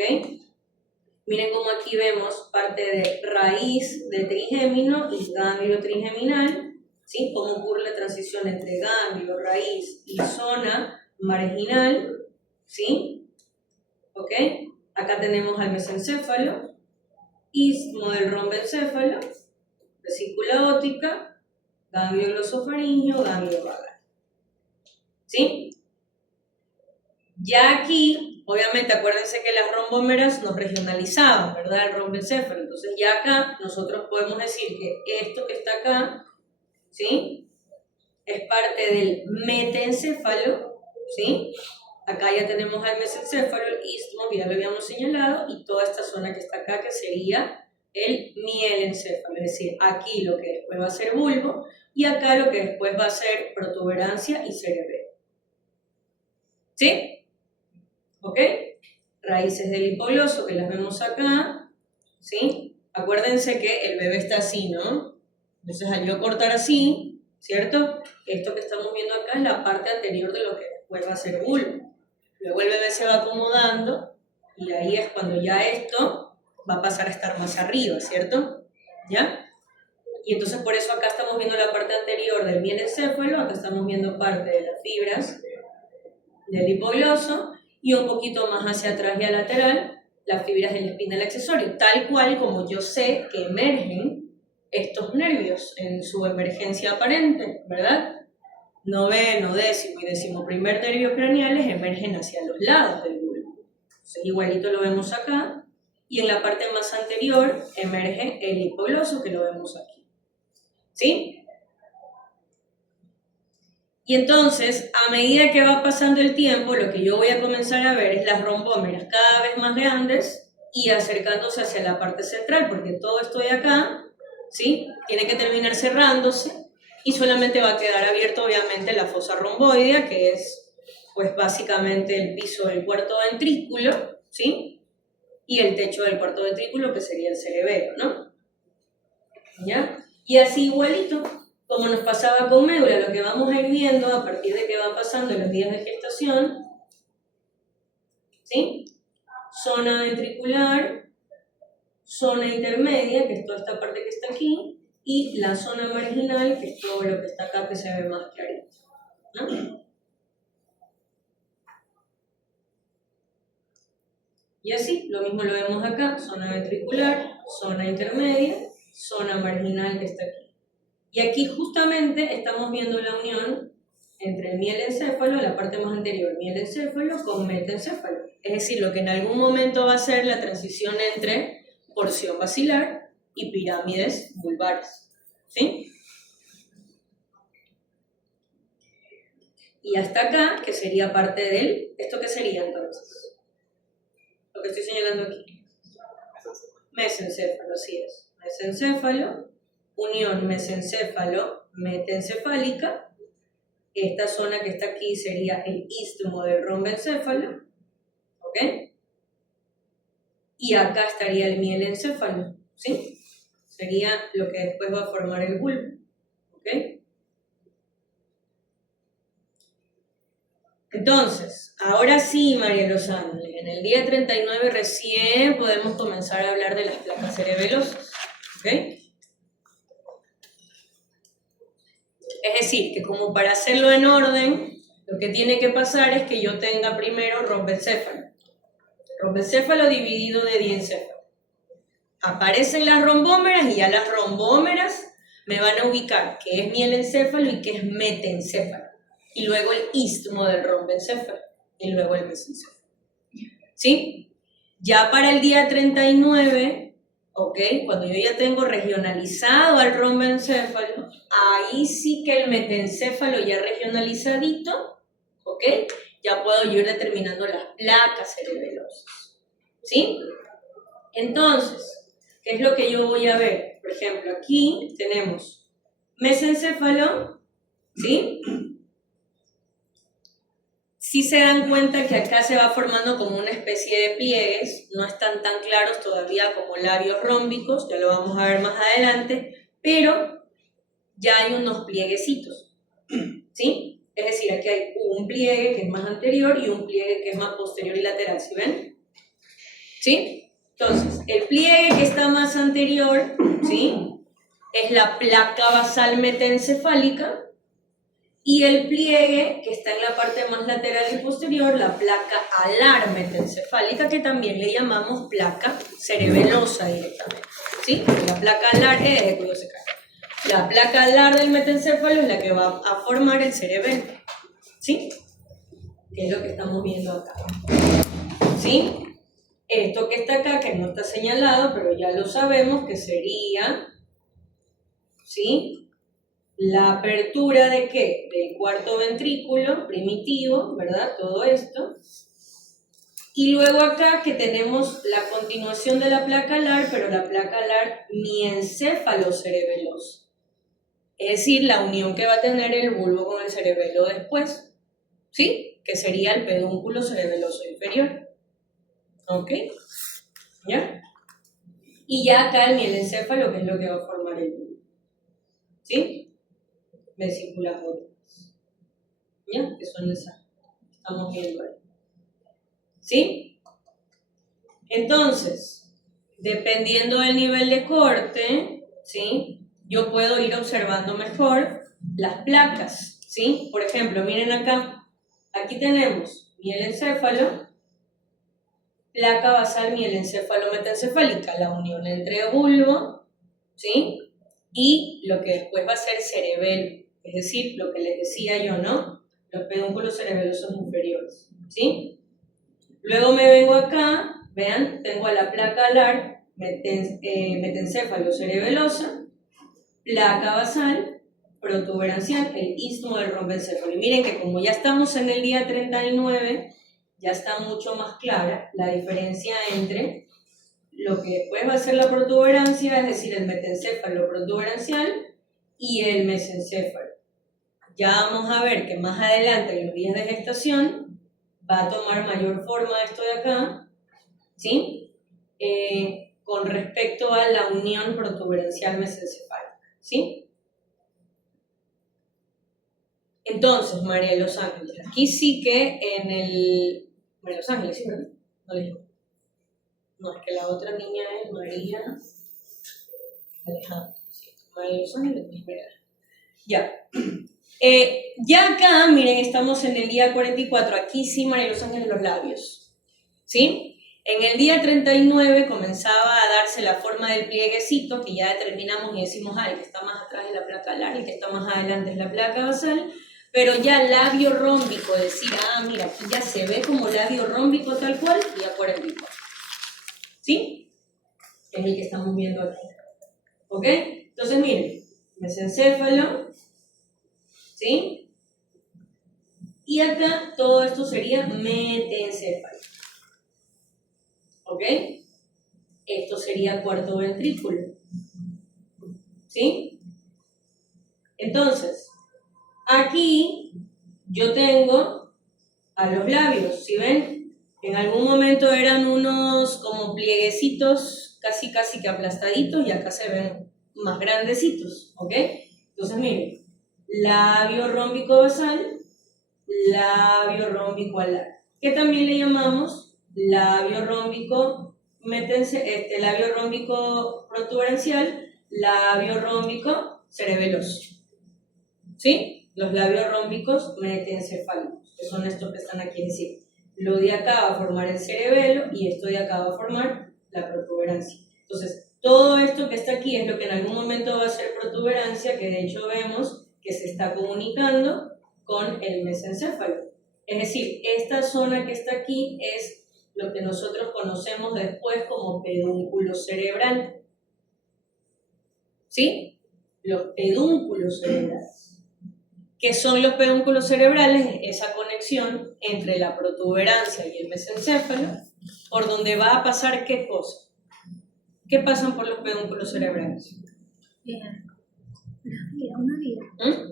Miren cómo aquí vemos parte de raíz de trigémino y ganglio trigeminal, ¿sí? Cómo ocurre la transición entre ganglio, raíz y zona marginal, ¿sí? ¿Ok? Acá tenemos al mesencéfalo, istmo del romboencéfalo, vesícula óptica, ganglio glosofaríngeo, ganglio vagal. ¿Sí? Ya aquí, obviamente, acuérdense que las rombómeras nos regionalizaban, ¿verdad? El romboencéfalo. Entonces ya acá nosotros podemos decir que esto que está acá, ¿sí? Es parte del metencéfalo, ¿sí? Acá ya tenemos al mesencéfalo, el istmo, que ya lo habíamos señalado, y toda esta zona que está acá, que sería el mielencéfalo. Es decir, aquí lo que después va a ser bulbo, y acá lo que después va a ser protuberancia y cerebelo. ¿Sí? ¿Ok? Raíces del hipogloso, que las vemos acá, ¿sí? Acuérdense que el bebé está así, ¿no? Entonces, al yo cortar así, ¿cierto? Esto que estamos viendo acá es la parte anterior de lo que después va a ser bulbo. Luego el bebé se va acomodando y ahí es cuando ya esto va a pasar a estar más arriba, ¿cierto? ¿Ya? Y entonces por eso acá estamos viendo la parte anterior del mielencéfalo, acá estamos viendo parte de las fibras del hipogloso, y un poquito más hacia atrás y a lateral, las fibras del espinal accesorio, tal cual como yo sé que emergen estos nervios en su emergencia aparente, ¿verdad? Noveno, décimo y decimoprimer nervio craneales emergen hacia los lados del bulbo. Entonces, igualito lo vemos acá, y en la parte más anterior emerge el hipogloso, que lo vemos aquí. ¿Sí? Y entonces, a medida que va pasando el tiempo, lo que yo voy a comenzar a ver es las rombómeras cada vez más grandes y acercándose hacia la parte central, porque todo esto de acá, ¿sí? Tiene que terminar cerrándose y solamente va a quedar abierto, obviamente, la fosa romboidea, que es, pues, básicamente el piso del cuarto ventrículo, ¿sí? Y el techo del cuarto ventrículo, que sería el cerebelo, ¿no? ¿Ya? Y así igualito, como nos pasaba con médula, lo que vamos a ir viendo a partir de que van pasando los días de gestación, ¿sí? Zona ventricular, zona intermedia, que es toda esta parte que está aquí, y la zona marginal, que es todo lo que está acá, que se ve más clarito, ¿no? Y así, lo mismo lo vemos acá, zona ventricular, zona intermedia, zona marginal que está aquí. Y aquí justamente estamos viendo la unión entre el mielencéfalo, la parte más anterior, mielencéfalo con metencéfalo. Es decir, lo que en algún momento va a ser la transición entre porción basilar y pirámides vulvares. ¿Sí? Y hasta acá, que sería parte del... ¿Esto qué sería entonces? Lo que estoy señalando aquí. Mesencéfalo, así es. Mesencéfalo, unión mesencéfalo, metencefálica. Esta zona que está aquí sería el istmo del romboencéfalo, ¿ok? Y acá estaría el mielencéfalo, ¿sí? Sería lo que después va a formar el bulbo, ¿ok? Entonces, ahora sí, María Los Ángeles, en el día 39 recién podemos comenzar a hablar de las placas cerebelosas, ¿ok? Es decir, que como para hacerlo en orden, lo que tiene que pasar es que yo tenga primero romboencéfalo. Romboencéfalo dividido de diencéfalo. Aparecen las rombómeras y ya las rombómeras me van a ubicar qué es mielencéfalo y qué es metencéfalo. Y luego el istmo del romboencéfalo y luego el mesencéfalo. ¿Sí? Ya para el día 39, ¿ok? Cuando yo ya tengo regionalizado al romboencéfalo, ahí sí que el metencéfalo ya regionalizadito, ¿ok? Ya puedo yo ir determinando las placas cerebelosas. ¿Sí? Entonces, ¿qué es lo que yo voy a ver? Por ejemplo, aquí tenemos mesencéfalo, ¿sí? Si se dan cuenta que acá se va formando como una especie de pliegues, no están tan claros todavía como labios rómbicos, ya lo vamos a ver más adelante, pero ya hay unos plieguecitos, ¿sí? Es decir, aquí hay un pliegue que es más anterior y un pliegue que es más posterior y lateral, ¿sí ven? ¿Sí? Entonces, el pliegue que está más anterior, ¿sí? Es la placa basal metencefálica, y el pliegue que está en la parte más lateral y posterior, la placa alar metencefálica, que también le llamamos placa cerebelosa directamente, ¿sí? La placa alar es cuyo se cae. La placa alar del metencéfalo es la que va a formar el cerebelo, ¿sí? Que es lo que estamos viendo acá, ¿sí? Esto que está acá, que no está señalado, pero ya lo sabemos, que sería, ¿sí? La apertura de ¿qué? Del cuarto ventrículo primitivo, ¿verdad? Todo esto. Y luego acá que tenemos la continuación de la placa alar, pero la placa alar miencéfalo-cerebelosa. Es decir, la unión que va a tener el bulbo con el cerebelo después, ¿sí? Que sería el pedúnculo cerebeloso inferior. ¿Ok? ¿Ya? Y ya acá el mielencéfalo, que es lo que va a formar el bulbo. ¿Sí? Vesículas ópticas, ¿ya? Que son esas que estamos viendo ahí. ¿Sí? Entonces, dependiendo del nivel de corte, ¿sí? Yo puedo ir observando mejor las placas, ¿sí? Por ejemplo, miren acá, aquí tenemos mielencéfalo, placa basal mielencéfalo-metencefálica, la unión entre bulbo, ¿sí? Y lo que después va a ser cerebelo. Es decir, lo que les decía yo, ¿no? Los pedúnculos cerebelosos inferiores, ¿sí? Luego me vengo acá, vean, tengo a la placa alar, metencéfalo cerebelosa, placa basal, protuberancial, el istmo del romboencéfalo. Y miren que como ya estamos en el día 39, ya está mucho más clara la diferencia entre lo que después va a ser la protuberancia, es decir, el metencéfalo protuberancial y el mesencéfalo. Ya vamos a ver que más adelante, en los días de gestación, va a tomar mayor forma esto de acá, ¿sí? Con respecto a la unión protuberancial mesencefálica, ¿sí? Entonces, María de los Ángeles, aquí sí que en el... María de los Ángeles, ¿sí? No le digo. No, es que la otra niña es María Alejandra. ¿Sí? María de los Ángeles, primera. Ya. Ya acá, miren, estamos en el día 44, aquí sí, María de los Ángeles, los labios, ¿sí? En el día 39 comenzaba a darse la forma del plieguecito, que ya determinamos y decimos, el que está más atrás es la placa alar, el que está más adelante es la placa basal, pero ya labio rómbico, decir, mira, aquí ya se ve como labio rómbico tal cual, día 44, ¿sí? Es el que estamos viendo aquí, ¿ok? Entonces, miren, mesencéfalo, ¿sí? Y acá todo esto sería metencéfalo. ¿Ok? Esto sería cuarto ventrículo. ¿Sí? Entonces, aquí yo tengo a los labios, ¿sí ven? En algún momento eran unos como plieguecitos casi que aplastaditos y acá se ven más grandecitos, ¿ok? Entonces, miren, labio rómbico basal, labio rómbico alar, que también le llamamos labio rómbico, labio rómbico protuberencial, labio rómbico cerebeloso. ¿Sí? Los labios rómbicos metencefálicos, que son estos que están aquí encima. Lo de acá va a formar el cerebelo y esto de acá va a formar la protuberancia. Entonces, todo esto que está aquí es lo que en algún momento va a ser protuberancia, que de hecho vemos que se está comunicando con el mesencéfalo. Es decir, esta zona que está aquí es lo que nosotros conocemos después como pedúnculo cerebral. ¿Sí? Los pedúnculos cerebrales. ¿Qué son los pedúnculos cerebrales? Esa conexión entre la protuberancia y el mesencéfalo, por donde va a pasar ¿qué cosa? ¿Qué pasan por los pedúnculos cerebrales? Una vía. Una vía.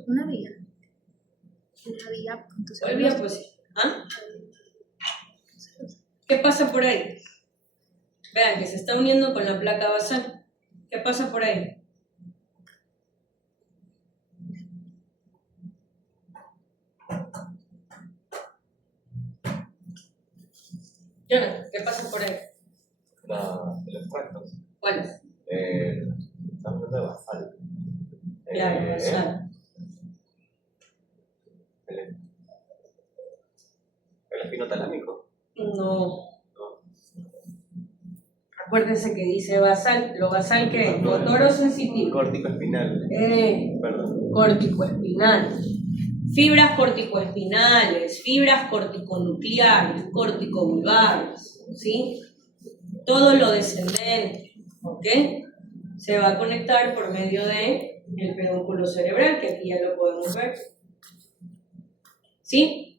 Una vía. ¿Cuál vía? Pues, ¿ah? ¿Qué pasa por ahí? Vean que se está uniendo con la placa basal. ¿Qué pasa por ahí? Jonathan, ¿qué pasa por ahí? Los tractos. ¿Cuáles? Estamos hablando de basal. Claro, basal. ¿El espino talámico? No. Acuérdense que dice basal. ¿Lo basal qué es? ¿Motor o sensitivo? Córtico espinal. Perdón. Corticoespinal. Fibras corticoespinales, fibras corticonucleares, corticovulvares, ¿sí? Todo lo descendente, ¿ok? Se va a conectar por medio de el pedúnculo cerebral, que aquí ya lo podemos ver. ¿Sí?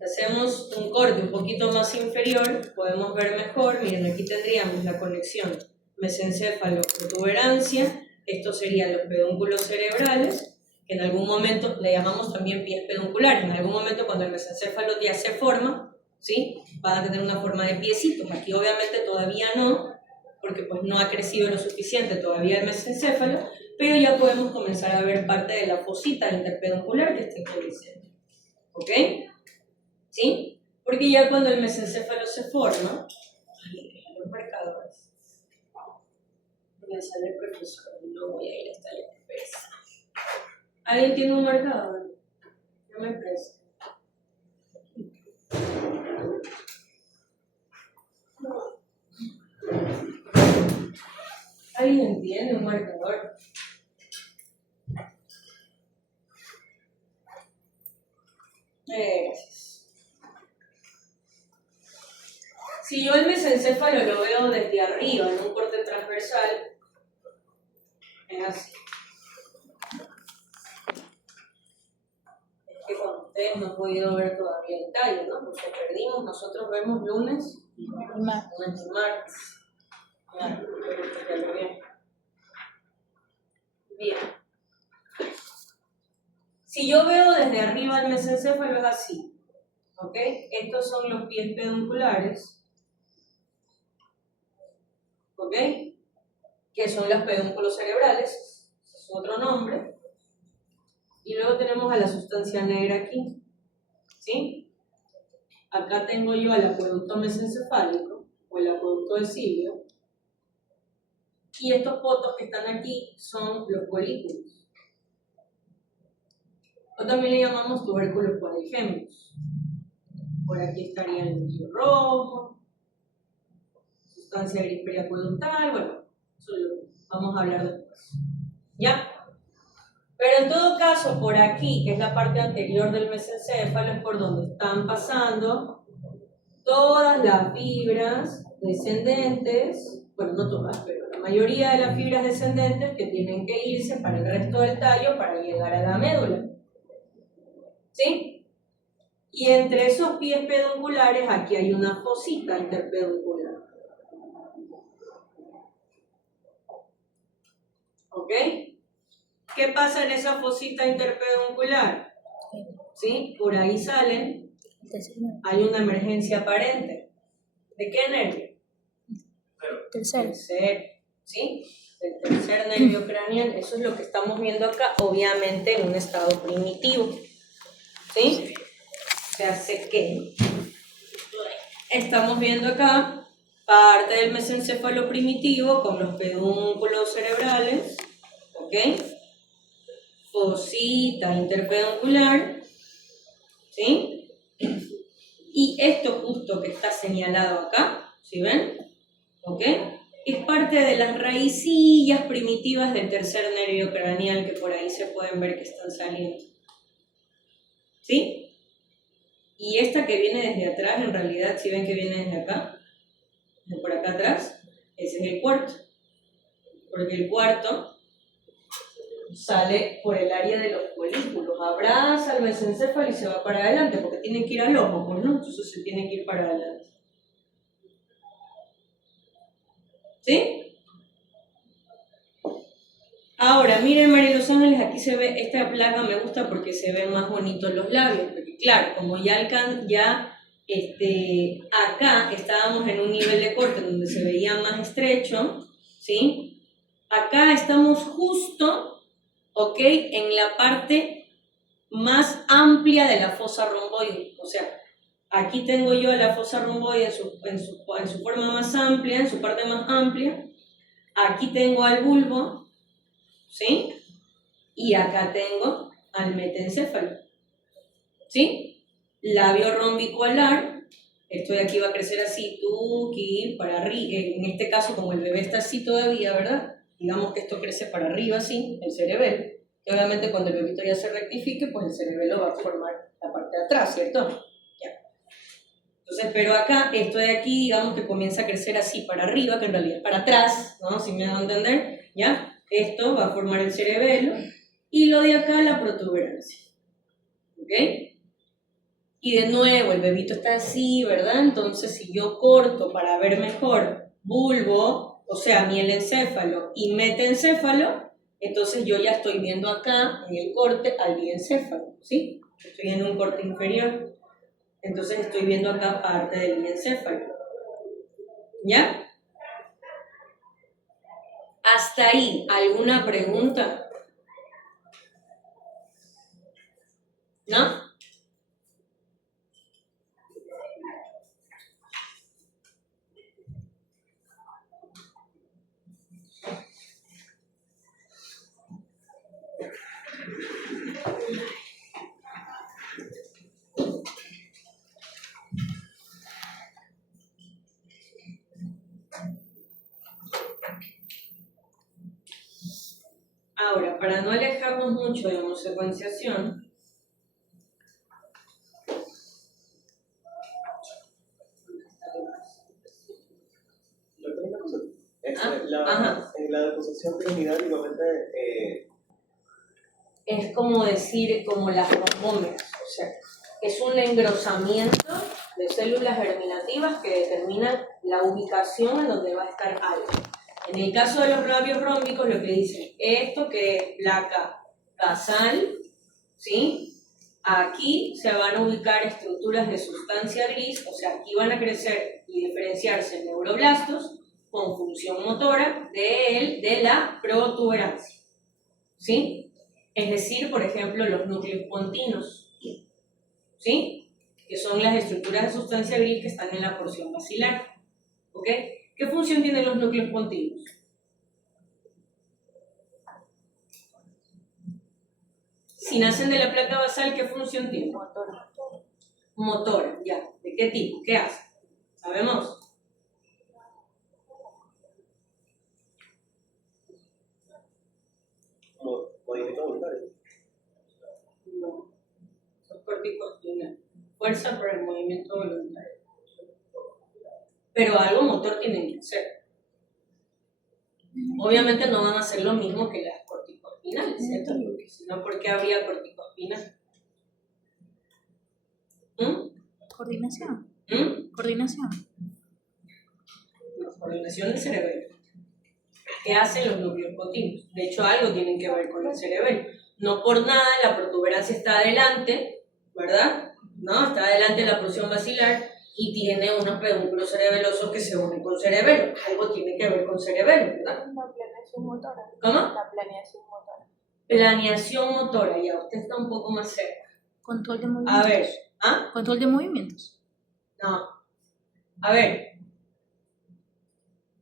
Si hacemos un corte un poquito más inferior, podemos ver mejor. Miren, aquí tendríamos la conexión mesencéfalo-protuberancia. Estos serían los pedúnculos cerebrales, que en algún momento le llamamos también pies pedunculares. En algún momento, cuando el mesencéfalo ya se forma, ¿sí? Van a tener una forma de piecitos. Aquí obviamente todavía no, porque pues no ha crecido lo suficiente todavía el mesencéfalo, pero ya podemos comenzar a ver parte de la fosita interpeduncular que está aquí en el centro. ¿Ok? ¿Sí? Porque ya cuando el mesencéfalo se forma, los marcadores, me sale el profesor, no voy a ir hasta la empresa. ¿Alguien tiene un marcador? No me presta. ¿Alguien tiene un marcador? Gracias. Si yo el mesencéfalo lo veo desde arriba, en un corte transversal, es así. Es que con ustedes no he podido ver todavía el tallo, ¿no? Porque perdimos, nosotros vemos lunes y martes. Claro, bien. Si yo veo desde arriba el mesencéfalo es así, ¿ok? Estos son los pies pedunculares, ¿ok? Que son los pedúnculos cerebrales, es otro nombre. Y luego tenemos a la sustancia negra aquí, ¿sí? Acá tengo yo al acueducto mesencefálico, o el acueducto de Silvio. Y estos potos que están aquí son los folículos. O también le llamamos tubérculos cuadrigémenos. Por aquí estaría el núcleo rojo, sustancia gris periacueductal, bueno, eso lo vamos a hablar después. ¿Ya? Pero en todo caso, por aquí, que es la parte anterior del mesencéfalo, es por donde están pasando todas las fibras descendentes, bueno, no todas, pero la mayoría de las fibras descendentes que tienen que irse para el resto del tallo para llegar a la médula. ¿Sí? Y entre esos pies pedunculares, aquí hay una fosita interpeduncular. ¿Ok? ¿Qué pasa en esa fosita interpeduncular? ¿Sí? Por ahí salen, hay una emergencia aparente. ¿De qué nervio? Tercero. ¿Sí? El tercer nervio craneal. Eso es lo que estamos viendo acá, obviamente en un estado primitivo. ¿Sí? Se hace que estamos viendo acá parte del mesencéfalo primitivo con los pedúnculos cerebrales, ¿ok? Fosita interpeduncular, ¿sí? Y esto justo que está señalado acá, ¿sí ven? ¿Ok? Es parte de las raicillas primitivas del tercer nervio craneal que por ahí se pueden ver que están saliendo. ¿Sí? Y esta que viene desde atrás, en realidad, si ven que viene desde acá, de por acá atrás, ese es el cuarto. Porque el cuarto sale por el área de los folículos, abraza el mesencéfalo y se va para adelante, porque tiene que ir al ojo, pues no, entonces se tiene que ir para adelante. ¿Sí? Ahora, miren María Los Ángeles, aquí se ve, esta placa me gusta porque se ven más bonitos los labios, porque claro, como acá estábamos en un nivel de corte donde se veía más estrecho, ¿sí? Acá estamos justo, ¿ok? En la parte más amplia de la fosa romboide, o sea, aquí tengo yo la fosa romboide en su forma más amplia, en su parte más amplia, aquí tengo al bulbo, ¿sí? Y acá tengo al metencéfalo, ¿sí? Labio rómbico alar, esto de aquí va a crecer así, tuki, para arriba, en este caso como el bebé está así todavía, ¿verdad? Digamos que esto crece para arriba así, el cerebelo, que obviamente cuando el bebito ya se rectifique, pues el cerebelo va a formar la parte de atrás, ¿cierto? Ya. Entonces, pero acá, esto de aquí, digamos que comienza a crecer así para arriba, que en realidad es para atrás, ¿no? Si me van a entender, ¿ya? Esto va a formar el cerebelo y lo de acá la protuberancia. ¿Ok? Y de nuevo, el bebito está así, ¿verdad? Entonces, si yo corto para ver mejor bulbo, o sea, mielencéfalo y metencéfalo, entonces yo ya estoy viendo acá en el corte al diencéfalo, ¿sí? Estoy en un corte inferior. Entonces estoy viendo acá parte del diencéfalo. ¿Ya? Hasta ahí, ¿alguna pregunta? ¿No? Ahora, para no alejarnos mucho de la secuenciación, La deposición piramidal igualmente es como decir, como las rombómeras, o sea, es un engrosamiento de células germinativas que determinan la ubicación en donde va a estar algo. En el caso de los labios rómbicos, lo que dicen, esto que es placa basal, ¿sí? Aquí se van a ubicar estructuras de sustancia gris, o sea, aquí van a crecer y diferenciarse neuroblastos con función motora de la protuberancia, ¿sí? Es decir, por ejemplo, los núcleos pontinos, ¿sí? Que son las estructuras de sustancia gris que están en la porción basilar, ¿ok? ¿Qué función tienen los núcleos pontinos? Si nacen de la placa basal, ¿qué función tienen? Motora, ya. ¿De qué tipo? ¿Qué hacen? ¿Sabemos? movimientos voluntarios. No. Son corticospinales. Fuerza por el movimiento voluntario. Pero algo motor tienen que hacer. Obviamente no van a hacer lo mismo que las corticospinales, ¿cierto? Porque si no, ¿por qué habría corticospinas? Coordinación. ¿Mm? Coordinación. La coordinación del cerebelo. ¿Qué hacen los núcleos pontinos? De hecho, algo tienen que ver con el cerebelo. No por nada la protuberancia está adelante, ¿verdad? ¿No? Está adelante la porción basilar y tiene unos pedúnculos cerebelosos que se unen con cerebelo. Algo tiene que ver con cerebelo, ¿verdad? La planeación motora. ¿Cómo? La planeación motora. Planeación motora, ya usted está un poco más cerca. Control de A movimientos. ver, ¿ah? Control de movimientos. No. A ver.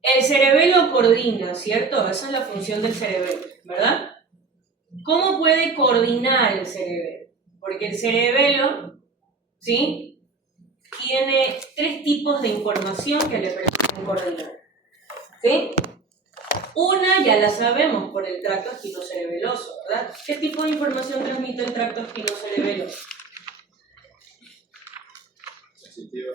El cerebelo coordina, ¿cierto? Esa es la función del cerebelo, ¿verdad? ¿Cómo puede coordinar el cerebelo? Porque el cerebelo, ¿sí? Tiene 3 tipos de información que le permiten coordinar, ¿sí? Una ya la sabemos por el tracto espinocerebeloso, ¿verdad? ¿Qué tipo de información transmite el tracto espinocerebeloso? Sensitiva,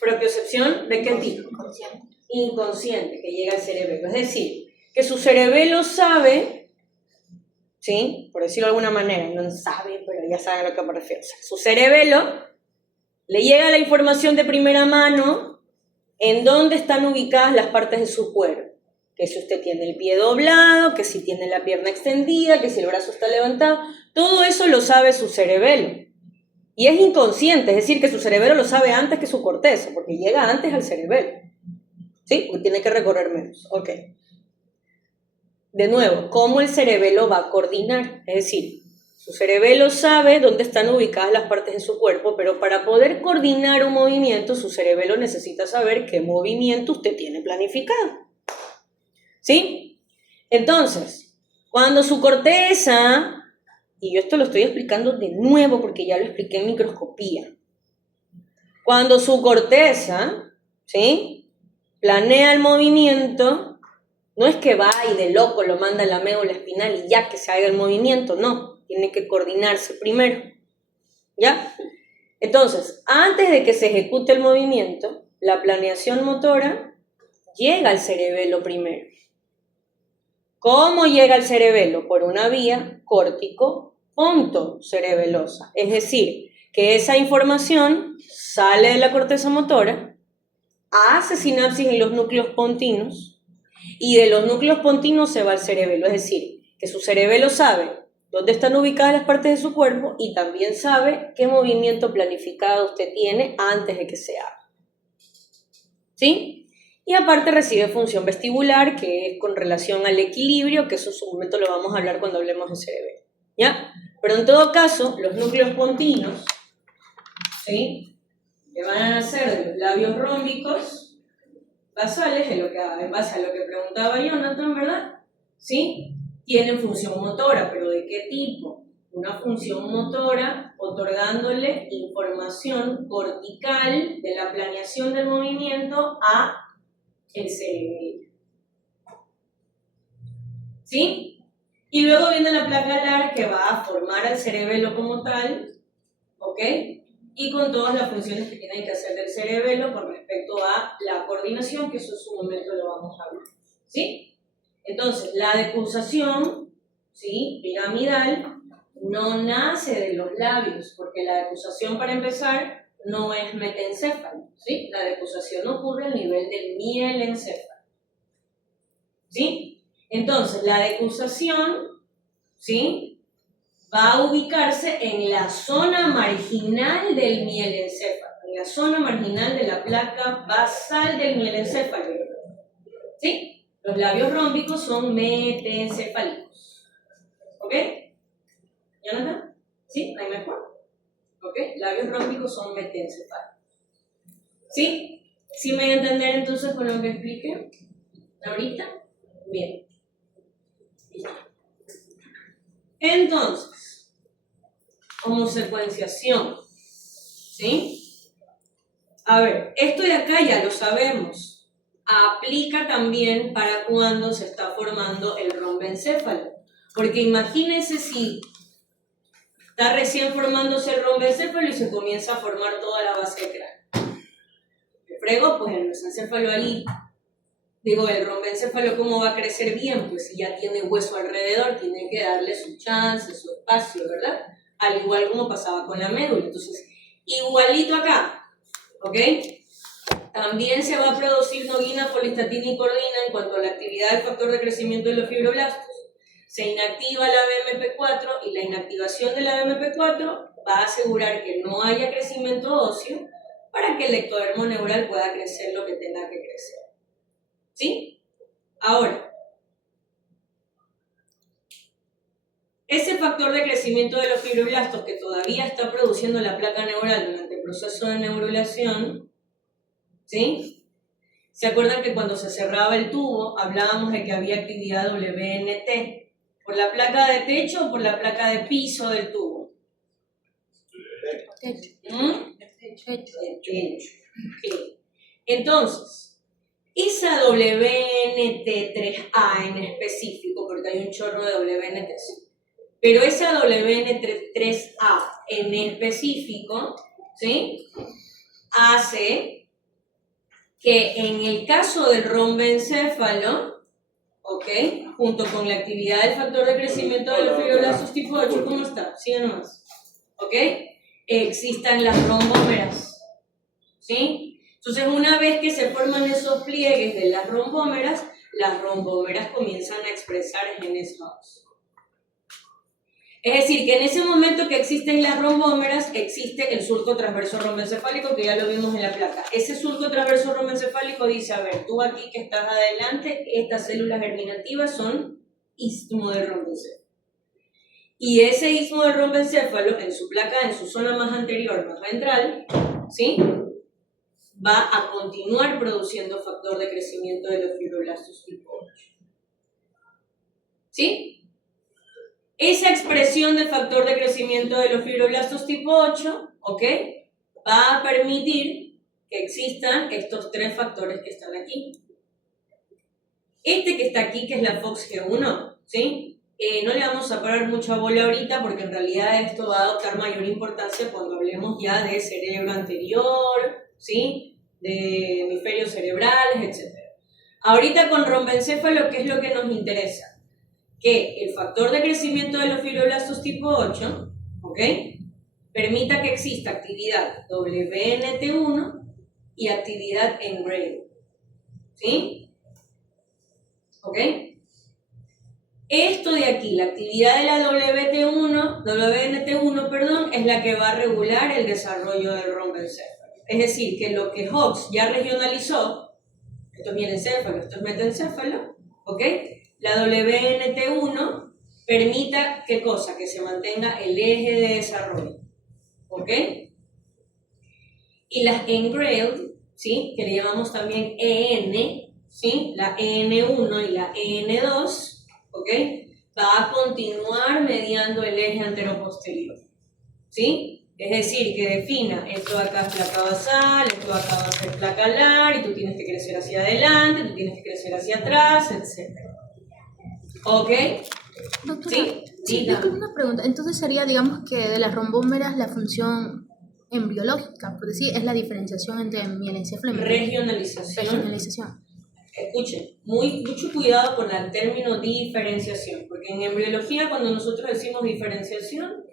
¿Propiocepción de qué tipo? Inconsciente. Inconsciente que llega al cerebelo. Es decir, que su cerebelo sabe, ¿sí? Por decirlo de alguna manera, no sabe, pero ya saben a lo que me refiero. O sea, su cerebelo le llega la información de primera mano en dónde están ubicadas las partes de su cuerpo. Que si usted tiene el pie doblado, que si tiene la pierna extendida, que si el brazo está levantado, todo eso lo sabe su cerebelo. Y es inconsciente, es decir, que su cerebelo lo sabe antes que su corteza, porque llega antes al cerebelo. ¿Sí? Porque tiene que recorrer menos. Ok. De nuevo, ¿cómo el cerebelo va a coordinar? Es decir, su cerebelo sabe dónde están ubicadas las partes de su cuerpo, pero para poder coordinar un movimiento, su cerebelo necesita saber qué movimiento usted tiene planificado. ¿Sí? Entonces, cuando su corteza, y yo esto lo estoy explicando de nuevo porque ya lo expliqué en microscopía, cuando su corteza, ¿sí? Planea el movimiento, no es que va y de loco lo manda a la médula espinal y ya que se haga el movimiento, no, tiene que coordinarse primero, ¿ya? Entonces, antes de que se ejecute el movimiento, la planeación motora llega al cerebelo primero. ¿Cómo llega al cerebelo? Por una vía córtico-pontocerebelosa. Es decir, que esa información sale de la corteza motora, hace sinapsis en los núcleos pontinos y de los núcleos pontinos se va al cerebelo. Es decir, que su cerebelo sabe dónde están ubicadas las partes de su cuerpo y también sabe qué movimiento planificado usted tiene antes de que se haga. ¿Sí? Y aparte recibe función vestibular, que es con relación al equilibrio, que eso en su momento lo vamos a hablar cuando hablemos de cerebelo, ¿ya? Pero en todo caso, los núcleos pontinos, ¿sí? Que van a nacer de los labios rómbicos basales, en base a lo que preguntaba Jonathan, ¿verdad? ¿Sí? Tienen función motora, pero ¿de qué tipo? Una función motora otorgándole información cortical de la planeación del movimiento a el cerebelo. ¿Sí? Y luego viene la placa alar que va a formar al cerebelo como tal, ¿ok? Y con todas las funciones que tienen que hacer del cerebelo con respecto a la coordinación, que eso en su momento lo vamos a hablar. ¿Sí? Entonces, la decusación, ¿sí? Piramidal, no nace de los labios, porque la decusación, para empezar, no es metencéfalo, ¿sí? La decusación ocurre al nivel del mielencéfalo, ¿sí? Entonces, la decusación, ¿sí? Va a ubicarse en la zona marginal del mielencéfalo, en la zona marginal de la placa basal del mielencéfalo, ¿sí? Los labios rómbicos son metencefálicos, ¿ok? ¿Jonathan? ¿Sí? ¿Ahí mejor? ¿Ok? Labios rómbicos son metencefálicos. ¿Sí? ¿Sí me voy a entender entonces con lo que expliqué ahorita? Bien. Listo. Entonces, como secuenciación, ¿sí? A ver, esto de acá ya lo sabemos. Aplica también para cuando se está formando el rombencéfalo. Porque imagínense si está recién formándose el rombencéfalo y se comienza a formar toda la base del cráneo. ¿Me frego? Pues el mesencéfalo ahí, digo, el rombencéfalo, ¿cómo va a crecer bien? Pues si ya tiene hueso alrededor, tiene que darle su chance, su espacio, ¿verdad? Al igual como pasaba con la médula. Entonces, igualito acá, ¿ok? También se va a producir noguina, folistatina y cordina en cuanto a la actividad del factor de crecimiento de los fibroblastos. Se inactiva la BMP4 y la inactivación de la BMP4 va a asegurar que no haya crecimiento óseo para que el ectodermo neural pueda crecer lo que tenga que crecer. ¿Sí? Ahora, ese factor de crecimiento de los fibroblastos que todavía está produciendo la placa neural durante el proceso de neurulación, ¿sí? ¿Se acuerdan que cuando se cerraba el tubo hablábamos de que había actividad WNT? ¿Por la placa de techo o por la placa de piso del tubo? Techo. De techo. Ok. Entonces, esa WNT3A en específico, porque hay un chorro de WNTs, pero esa WNT3A en específico, ¿sí? Hace que en el caso del romboencéfalo, ¿ok? Junto con la actividad del factor de crecimiento de los fibroblastos tipo 8, ¿cómo está? Sigue nomás. ¿Ok? Existan las rombómeras, ¿sí? Entonces, una vez que se forman esos pliegues de las rombómeras comienzan a expresar genes Hox. Es decir, que en ese momento que existen las rombómeras, existe el surco transverso romboencefálico, que ya lo vimos en la placa. Ese surco transverso romboencefálico dice, a ver, tú aquí que estás adelante, estas células germinativas son istmo del romboencéfalo. Y ese istmo del romboencéfalo, en su placa, en su zona más anterior, más ventral, ¿sí? Va a continuar produciendo factor de crecimiento de los fibroblastos tipo 8. ¿Sí? Esa expresión del factor de crecimiento de los fibroblastos tipo 8, ¿ok? Va a permitir que existan estos tres factores que están aquí. Este que está aquí, que es la FOXG1, ¿sí? No le vamos a parar mucha bola ahorita porque en realidad esto va a adoptar mayor importancia cuando hablemos ya de cerebro anterior, ¿sí? De hemisferios cerebrales, etc. Ahorita con romboencéfalo, ¿qué es lo que nos interesa? Que el factor de crecimiento de los fibroblastos tipo 8, ¿ok? Permita que exista actividad WNT1 y actividad engrave, ¿sí? ¿Ok? Esto de aquí, la actividad de la WNT1, perdón, es la que va a regular el desarrollo del romboencéfalo. Es decir, que lo que Hox ya regionalizó, esto es mielencéfalo, esto es metencéfalo, ¿ok? La WNT1 permita, ¿qué cosa? Que se mantenga el eje de desarrollo, ¿ok? Y las engraved, ¿sí? Que le llamamos también EN, ¿sí? La EN1 y la EN2, ¿ok? Va a continuar mediando el eje anteroposterior, ¿sí? Es decir, que defina, esto acá es placa basal, esto acá va a ser placa alar, y tú tienes que crecer hacia adelante, tú tienes que crecer hacia atrás, etc. ¿Ok? Doctora, ¿Sí? sí, yo tengo una pregunta. Entonces sería, digamos, que de las rombómeras la función embriológica, por decir, es la diferenciación entre mielencéfalo y Regionalización. Escuchen, mucho cuidado con el término diferenciación, porque en embriología cuando nosotros decimos diferenciación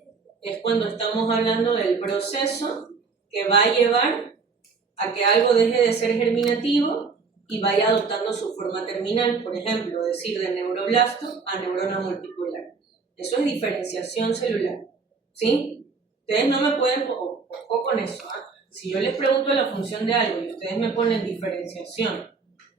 es cuando estamos hablando del proceso que va a llevar a que algo deje de ser germinativo y vaya adoptando su forma terminal, por ejemplo, decir de neuroblasto a neurona multipolar. Eso es diferenciación celular, ¿sí? Ustedes no me pueden, ojo con eso, ¿eh? Si yo les pregunto la función de algo y ustedes me ponen diferenciación,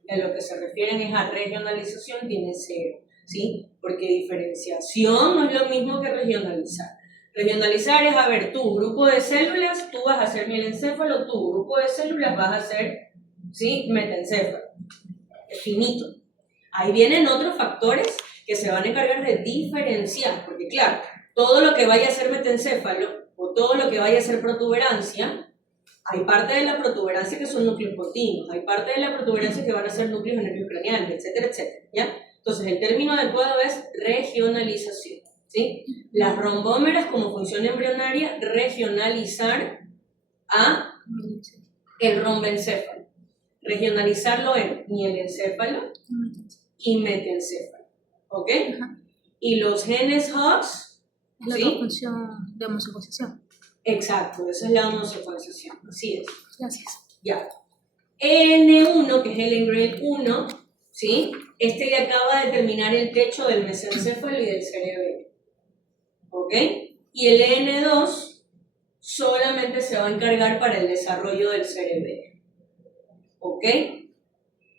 en lo que se refieren es a regionalización, tiene 0, ¿sí? Porque diferenciación no es lo mismo que regionalizar. Regionalizar es, a ver, tu grupo de células, tú vas a ser mielencéfalo, tu grupo de células vas a ser, ¿sí? Metencéfalo. Es finito. Ahí vienen otros factores que se van a encargar de diferenciar, porque claro, todo lo que vaya a ser metencéfalo o todo lo que vaya a ser protuberancia, hay parte de la protuberancia que son núcleos pontinos, hay parte de la protuberancia que van a ser núcleos de nervios craneales, etcétera, etcétera, ¿ya? Entonces, el término adecuado es regionalización, ¿sí? Las rombómeras como función embrionaria, regionalizar a el romboencéfalo. Regionalizarlo en mielencéfalo y metencéfalo, ¿ok? Ajá. Y los genes Hox, Es la ¿sí? otra función de homosecuenciación. Exacto, esa es la homosecuenciación, así es. Gracias. Ya. N1, que es el engrave 1, ¿sí? Este le acaba de terminar el techo del mesencéfalo y del cerebelo, ¿ok? Y el N2 solamente se va a encargar para el desarrollo del cerebelo, ¿ok?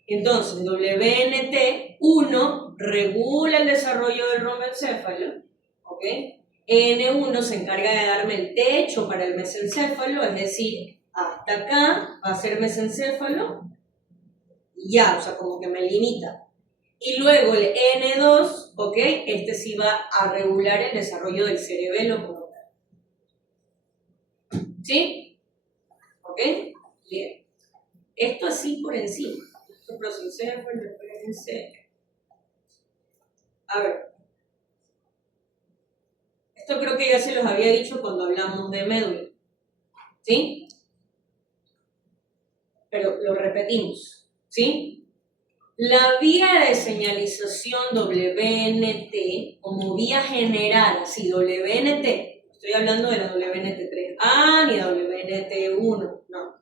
Entonces, WNT1 regula el desarrollo del romboencéfalo, ¿ok? N1 se encarga de darme el techo para el mesencéfalo, es decir, hasta acá va a ser mesencéfalo, y ya, o sea, como que me limita. Y luego el N2, ¿ok? Este sí va a regular el desarrollo del cerebelo como tal. ¿Sí? ¿Ok? Bien. Esto así por encima. Esto prosencéfalo, espérense. A ver. Esto creo que ya se los había dicho cuando hablamos de médula. ¿Sí? Pero lo repetimos. ¿Sí? La vía de señalización WNT como vía general, sí, WNT, estoy hablando de la WNT3A ni la WNT1, no.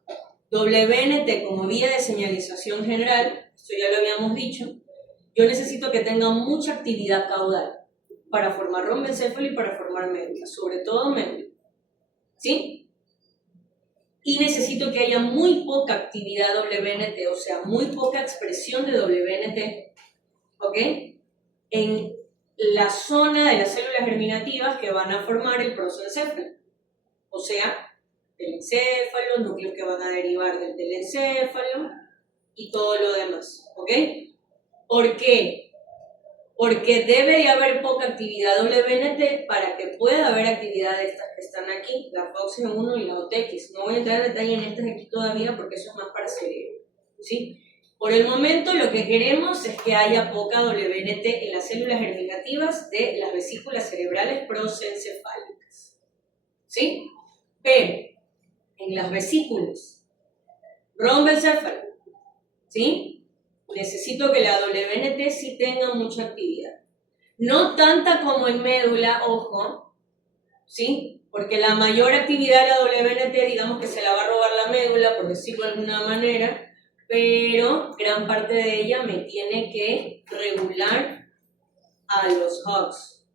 WNT como vía de señalización general, esto ya lo habíamos dicho, yo necesito que tenga mucha actividad caudal para formar romboencéfalo y para formar médula, sobre todo médula. ¿Sí? Y necesito que haya muy poca actividad WNT, o sea, muy poca expresión de WNT, ¿ok? En la zona de las células germinativas que van a formar el prosencéfalo, o sea, telencéfalo, núcleos que van a derivar del telencéfalo y todo lo demás, ¿ok? ¿Por qué? Porque debe de haber poca actividad WNT para que pueda haber actividad de estas que están aquí, la FOXN1 y la OTX. No voy a entrar en detalle en estas de aquí todavía porque eso es más para cerebro, ¿sí? Por el momento lo que queremos es que haya poca WNT en las células germinativas de las vesículas cerebrales prosencefálicas, ¿sí? Pero en las vesículas romboencéfalo, ¿sí? Necesito que la WNT sí tenga mucha actividad. No tanta como en médula, ojo, ¿sí? Porque la mayor actividad de la WNT, digamos que se la va a robar la médula, por decirlo de alguna manera, pero gran parte de ella me tiene que regular a los HOX.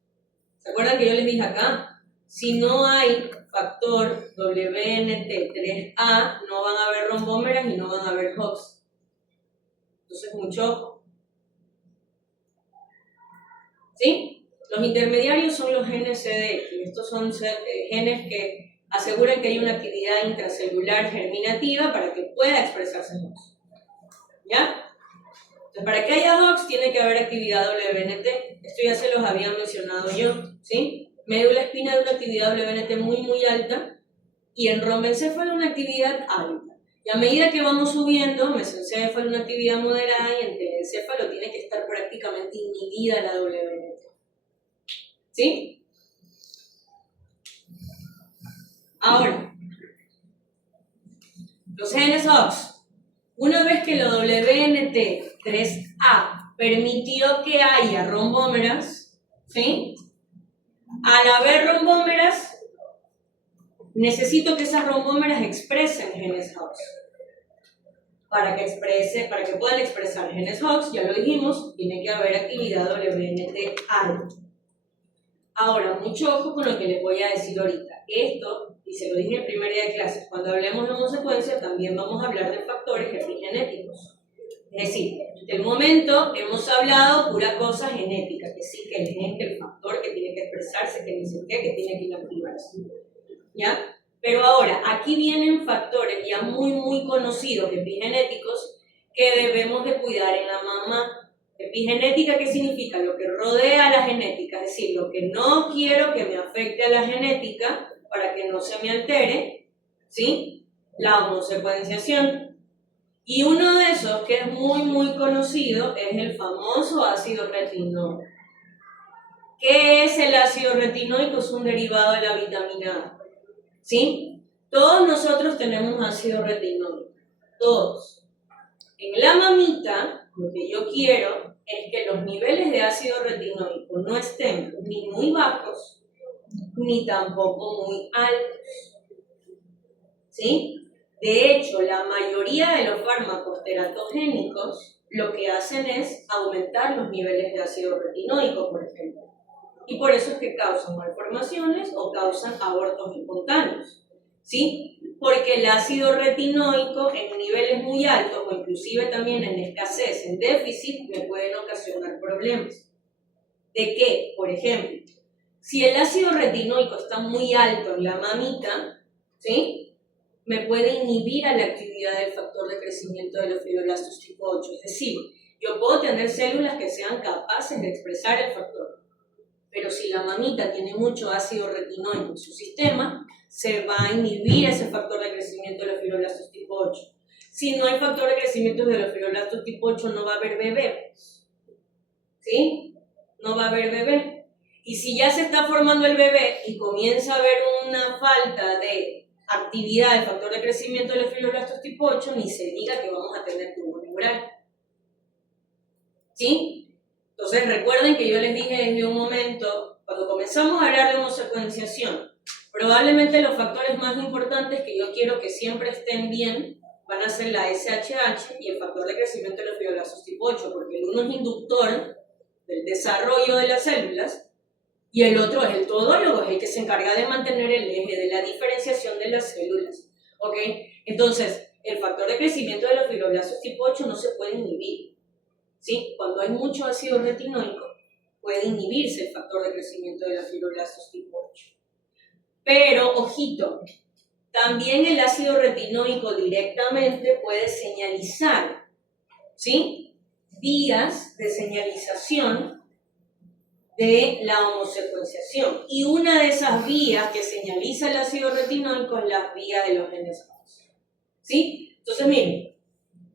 ¿Se acuerdan que yo les dije acá? Si no hay factor WNT3A, no van a haber rombómeras y no van a haber HOX. Entonces, mucho ojo. ¿Sí? Los intermediarios son los genes CDX. Estos son genes que aseguran que hay una actividad intracelular germinativa para que pueda expresarse HOX. ¿Ya? Entonces, para que haya HOX tiene que haber actividad WNT. Esto ya se los había mencionado yo. ¿Sí? Médula espina de una actividad WNT muy alta y en romboencéfalo una actividad alta. Y a medida que vamos subiendo, mesencéfalo una actividad moderada y en telencéfalo tiene que estar prácticamente inhibida la WNT. ¿Sí? Ahora, los genes HOX. Una vez que la WNT3A permitió que haya rombómeras, ¿sí? Al haber rombómeras, necesito que esas rombómeras expresen genes HOX. Para que puedan expresar genes HOX, ya lo dijimos, tiene que haber actividad WNT alta. Ahora, mucho ojo con lo que les voy a decir ahorita. Esto, y se lo dije en el primer día de clase, cuando hablemos de homosecuencia también vamos a hablar de factores epigenéticos. Es decir, de momento hemos hablado pura cosa genética, que sí, que el gen, que el factor, que tiene que expresarse, que dice que tiene que inactivarse. ¿Ya? Pero ahora, aquí vienen factores ya muy conocidos, epigenéticos, que debemos de cuidar en la mamá. Epigenética, ¿qué significa? Lo que rodea a la genética, es decir, lo que no quiero que me afecte a la genética para que no se me altere, ¿sí? La homosecuenciación. Y uno de esos que es muy conocido es el famoso ácido retinoico. ¿Qué es el ácido retinoico? Es un derivado de la vitamina A. ¿Sí? Todos nosotros tenemos ácido retinoico, todos. En la mamita, lo que yo quiero es que los niveles de ácido retinoico no estén ni muy bajos, ni tampoco muy altos. ¿Sí? De hecho, la mayoría de los fármacos teratogénicos lo que hacen es aumentar los niveles de ácido retinoico, por ejemplo. Y por eso es que causan malformaciones o causan abortos espontáneos, ¿sí? Porque el ácido retinoico en niveles muy altos o inclusive también en escasez, en déficit, me pueden ocasionar problemas. ¿De qué? Por ejemplo, Si el ácido retinoico está muy alto en la mamita, ¿sí? Me puede inhibir a la actividad del factor de crecimiento de los fibroblastos tipo 8. Es decir, yo puedo tener células que sean capaces de expresar el factor, pero si la mamita tiene mucho ácido retinoico en su sistema, se va a inhibir ese factor de crecimiento de los fibroblastos tipo 8. Si no hay factor de crecimiento de los fibroblastos tipo 8, no va a haber bebé. ¿Sí? No va a haber bebé. Y si ya se está formando el bebé y comienza a haber una falta de actividad del factor de crecimiento de los fibroblastos tipo 8, ni se diga que vamos a tener tumor neural. ¿Sí? Entonces recuerden que yo les dije desde un momento, cuando comenzamos a hablar de homosecuenciación, probablemente los factores más importantes que yo quiero que siempre estén bien van a ser la SHH y el factor de crecimiento de los fibroblastos tipo 8, porque el uno es inductor del desarrollo de las células y el otro es el todólogo, es el que se encarga de mantener el eje de la diferenciación de las células. ¿Ok? Entonces, el factor de crecimiento de los fibroblastos tipo 8 no se puede inhibir. ¿Sí? Cuando hay mucho ácido retinoico, puede inhibirse el factor de crecimiento de los fibroblastos tipo 8. Pero, ojito, también el ácido retinoico directamente puede señalizar, ¿sí? Vías de señalización de la homosecuenciación. Y una de esas vías que señaliza el ácido retinoico es la vía de los genes Hox. ¿Sí? Entonces, miren,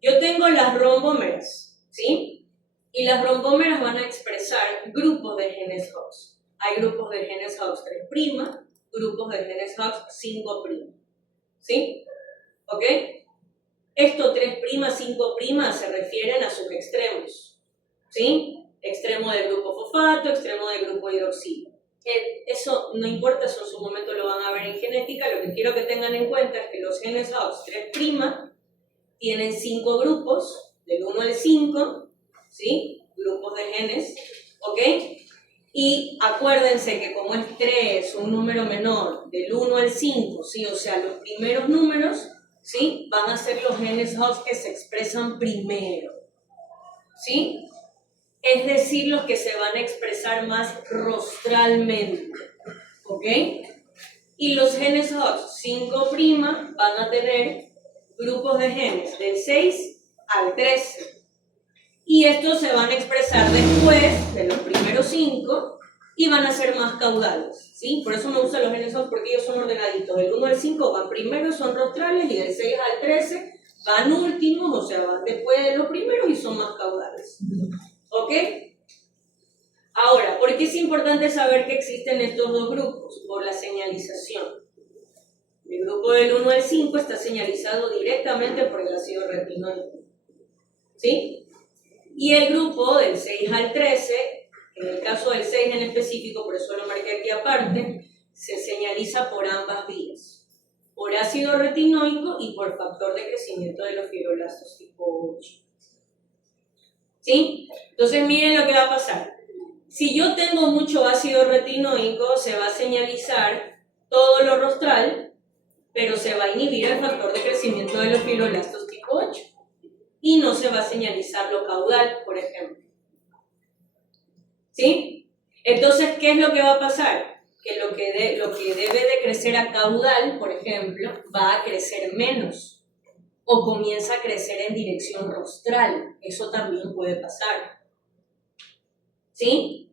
yo tengo las rombómeras, ¿sí? Y las rombómeras van a expresar grupos de genes Hox. Hay grupos de genes Hox 3', grupos de genes Hox 5'. ¿Sí? ¿Ok? Estos 3', 5' se refieren a sus extremos. ¿Sí? Extremo del grupo fosfato, extremo del grupo hidroxilo. Eso no importa, eso en su momento lo van a ver en genética. Lo que quiero que tengan en cuenta es que los genes Hox 3' tienen 5 grupos, del 1 al 5, ¿sí? Grupos de genes, ¿ok? Y acuérdense que como es 3, un número menor, del 1 al 5, ¿sí? O sea, los primeros números, ¿sí? Van a ser los genes Hox que se expresan primero, ¿sí? Es decir, los que se van a expresar más rostralmente, ¿ok? Y los genes Hox 5' van a tener grupos de genes del 6 al 13. Y estos se van a expresar después de los primeros 5 y van a ser más caudales, ¿sí? Por eso me gustan los genes Hox, porque ellos son ordenaditos. Del 1 al 5 van primero, son rostrales, y del 6 al 13 van últimos, o sea, van después de los primeros y son más caudales. ¿Ok? Ahora, ¿por qué es importante saber que existen estos dos grupos? Por la señalización. El grupo del 1 al 5 está señalizado directamente por el ácido retinoico, ¿sí? Y el grupo del 6 al 13, en el caso del 6 en específico, por eso lo marqué aquí aparte, se señaliza por ambas vías, por ácido retinoico y por factor de crecimiento de los fibroblastos tipo 8. ¿Sí? Entonces miren lo que va a pasar. Si yo tengo mucho ácido retinoico, se va a señalizar todo lo rostral, pero se va a inhibir el factor de crecimiento de los fibroblastos tipo 8. Y no se va a señalizar lo caudal, por ejemplo. ¿Sí? Entonces, ¿qué es lo que va a pasar? Que lo que debe de crecer a caudal, por ejemplo, va a crecer menos. O comienza a crecer en dirección rostral. Eso también puede pasar. ¿Sí?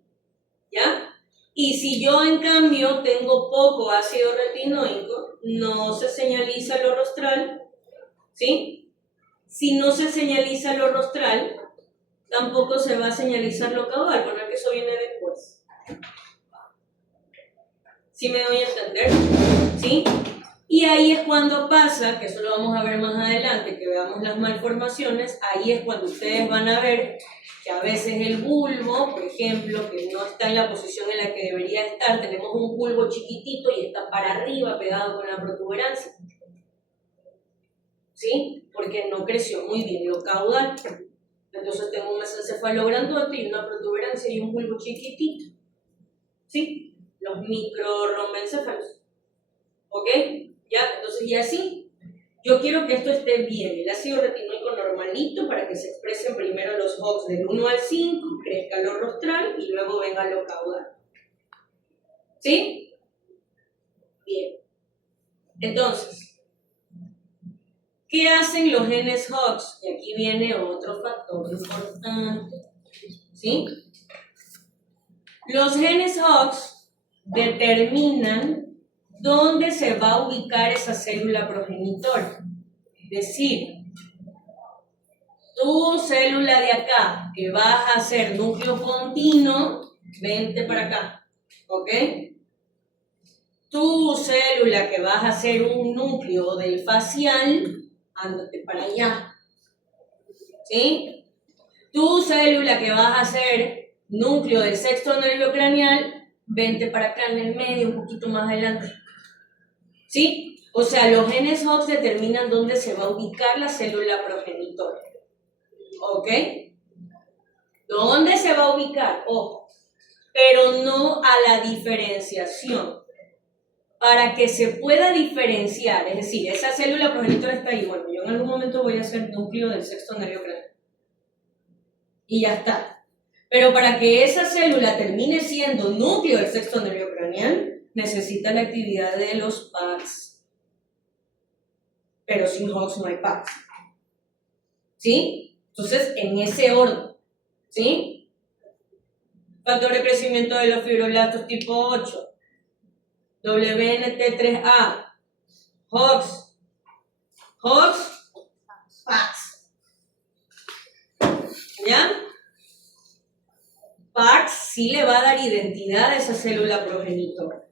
¿Ya? Y si yo, en cambio, tengo poco ácido retinoico, no se señaliza lo rostral, ¿sí? Si no se señaliza lo rostral, tampoco se va a señalizar lo caudal, porque eso viene después. ¿Sí me doy a entender? ¿Sí? Y ahí es cuando pasa, que eso lo vamos a ver más adelante, que veamos las malformaciones, ahí es cuando ustedes van a ver que a veces el bulbo, por ejemplo, que no está en la posición en la que debería estar, tenemos un bulbo chiquitito y está para arriba pegado con la protuberancia. ¿Sí? Porque no creció muy bien lo caudal. Entonces tengo un mesencéfalo grandote y una protuberancia y un bulbo chiquitito. ¿Sí? Los microrrombencéfalos. ¿Ok? ¿Ya? Entonces ya así. Yo quiero que esto esté bien, el ácido retinoico normalito, para que se expresen primero los Hox del 1 al 5, crezca lo rostral y luego venga lo caudal. ¿Sí? Bien. Entonces, ¿qué hacen los genes Hox? Y aquí viene otro factor importante. ¿Sí? Los genes Hox determinan dónde se va a ubicar esa célula progenitora. Es decir, tu célula de acá, que vas a hacer núcleo continuo, vente para acá, ¿ok? Tu célula que vas a hacer un núcleo del facial, ándate para allá, ¿sí? Tu célula que vas a hacer núcleo del sexto nervio craneal, vente para acá en el medio, un poquito más adelante, ¿sí? O sea, los genes Hox determinan dónde se va a ubicar la célula progenitora. ¿Ok? ¿Dónde se va a ubicar? Ojo, pero no a la diferenciación. Para que se pueda diferenciar, es decir, esa célula progenitora está ahí, bueno, yo en algún momento voy a hacer núcleo del sexto nervio craneal. Y ya está. Pero para que esa célula termine siendo núcleo del sexto nervio craneal, necesita la actividad de los PAX. Pero sin Hox no hay PAX. ¿Sí? Entonces, en ese orden, ¿sí? Factor de crecimiento de los fibroblastos tipo 8, WNT3A, Hox, PAX. ¿Ya? PAX sí le va a dar identidad a esa célula progenitora.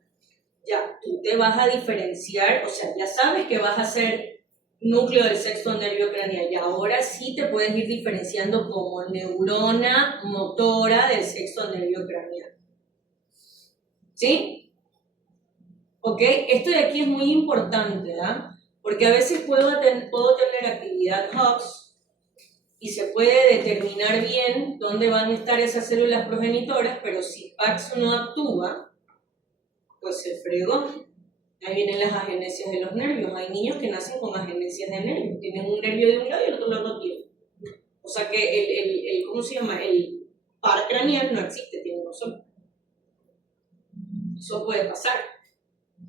Ya, tú te vas a diferenciar, o sea, ya sabes que vas a hacer núcleo del sexto nervio craneal y ahora sí te puedes ir diferenciando como neurona motora del sexto nervio craneal. ¿Sí? ¿Ok? Esto de aquí es muy importante, ¿ah? Porque a veces puedo tener actividad Hox y se puede determinar bien dónde van a estar esas células progenitoras, pero si PAX no actúa, pues se fregó. Ahí vienen las agenesias de los nervios. Hay niños que nacen con agenesias de nervios. Tienen un nervio de un lado y el otro lado no tiene. O sea que ¿cómo se llama? El par craneal no existe, tiene uno solo. Eso puede pasar.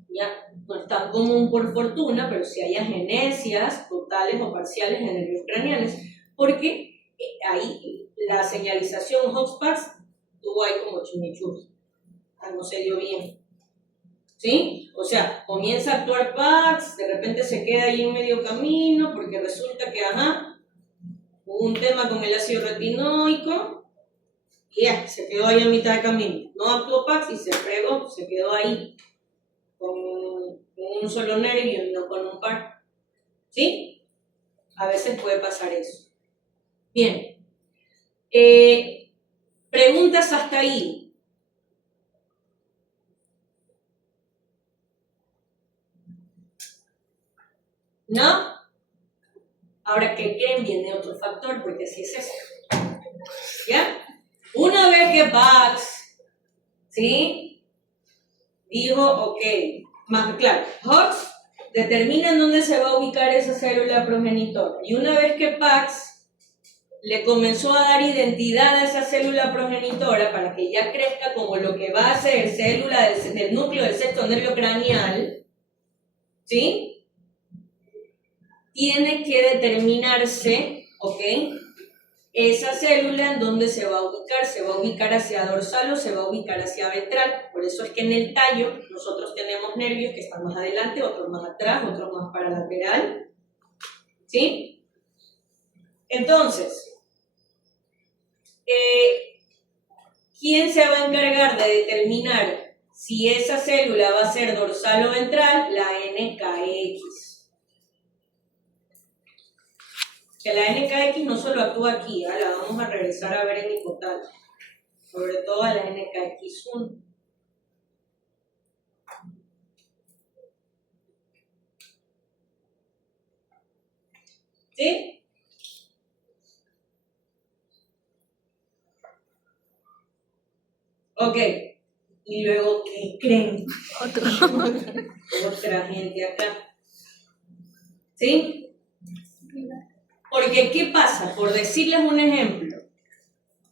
Ya, no es tan común por fortuna, pero sí hay agenesias totales o parciales de nervios craneales. Porque ahí la señalización Hox-PAX tuvo ahí como chimichurri. No se dio bien. ¿Sí? O sea, comienza a actuar PAX, de repente se queda ahí en medio camino, porque resulta que, hubo un tema con el ácido retinoico, y ya, se quedó ahí a mitad de camino. No actuó PAX y se fregó, se quedó ahí, con un solo nervio y no con un par. ¿Sí? A veces puede pasar eso. Bien. Preguntas hasta ahí. ¿No? Ahora, ¿qué creen? Viene otro factor, porque así es eso. ¿Ya? Una vez que PAX, ¿sí? Dijo, ok, más claro, Hox determina en dónde se va a ubicar esa célula progenitora. Y una vez que PAX le comenzó a dar identidad a esa célula progenitora para que ya crezca como lo que va a ser célula del núcleo del sexto nervio craneal, ¿sí? Tiene que determinarse, ¿ok? Esa célula en dónde se va a ubicar hacia dorsal o se va a ubicar hacia ventral. Por eso es que en el tallo nosotros tenemos nervios que están más adelante, otros más atrás, otros más paralateral. ¿Sí? Entonces, ¿quién se va a encargar de determinar si esa célula va a ser dorsal o ventral? La NKX. Que la NKX no solo actúa aquí, la vamos a regresar a ver en hipotálamo, sobre todo a la NKX1. ¿Sí? Ok. Y luego, ¿qué creen? Otra gente acá. ¿Sí? Porque, ¿qué pasa? Por decirles un ejemplo,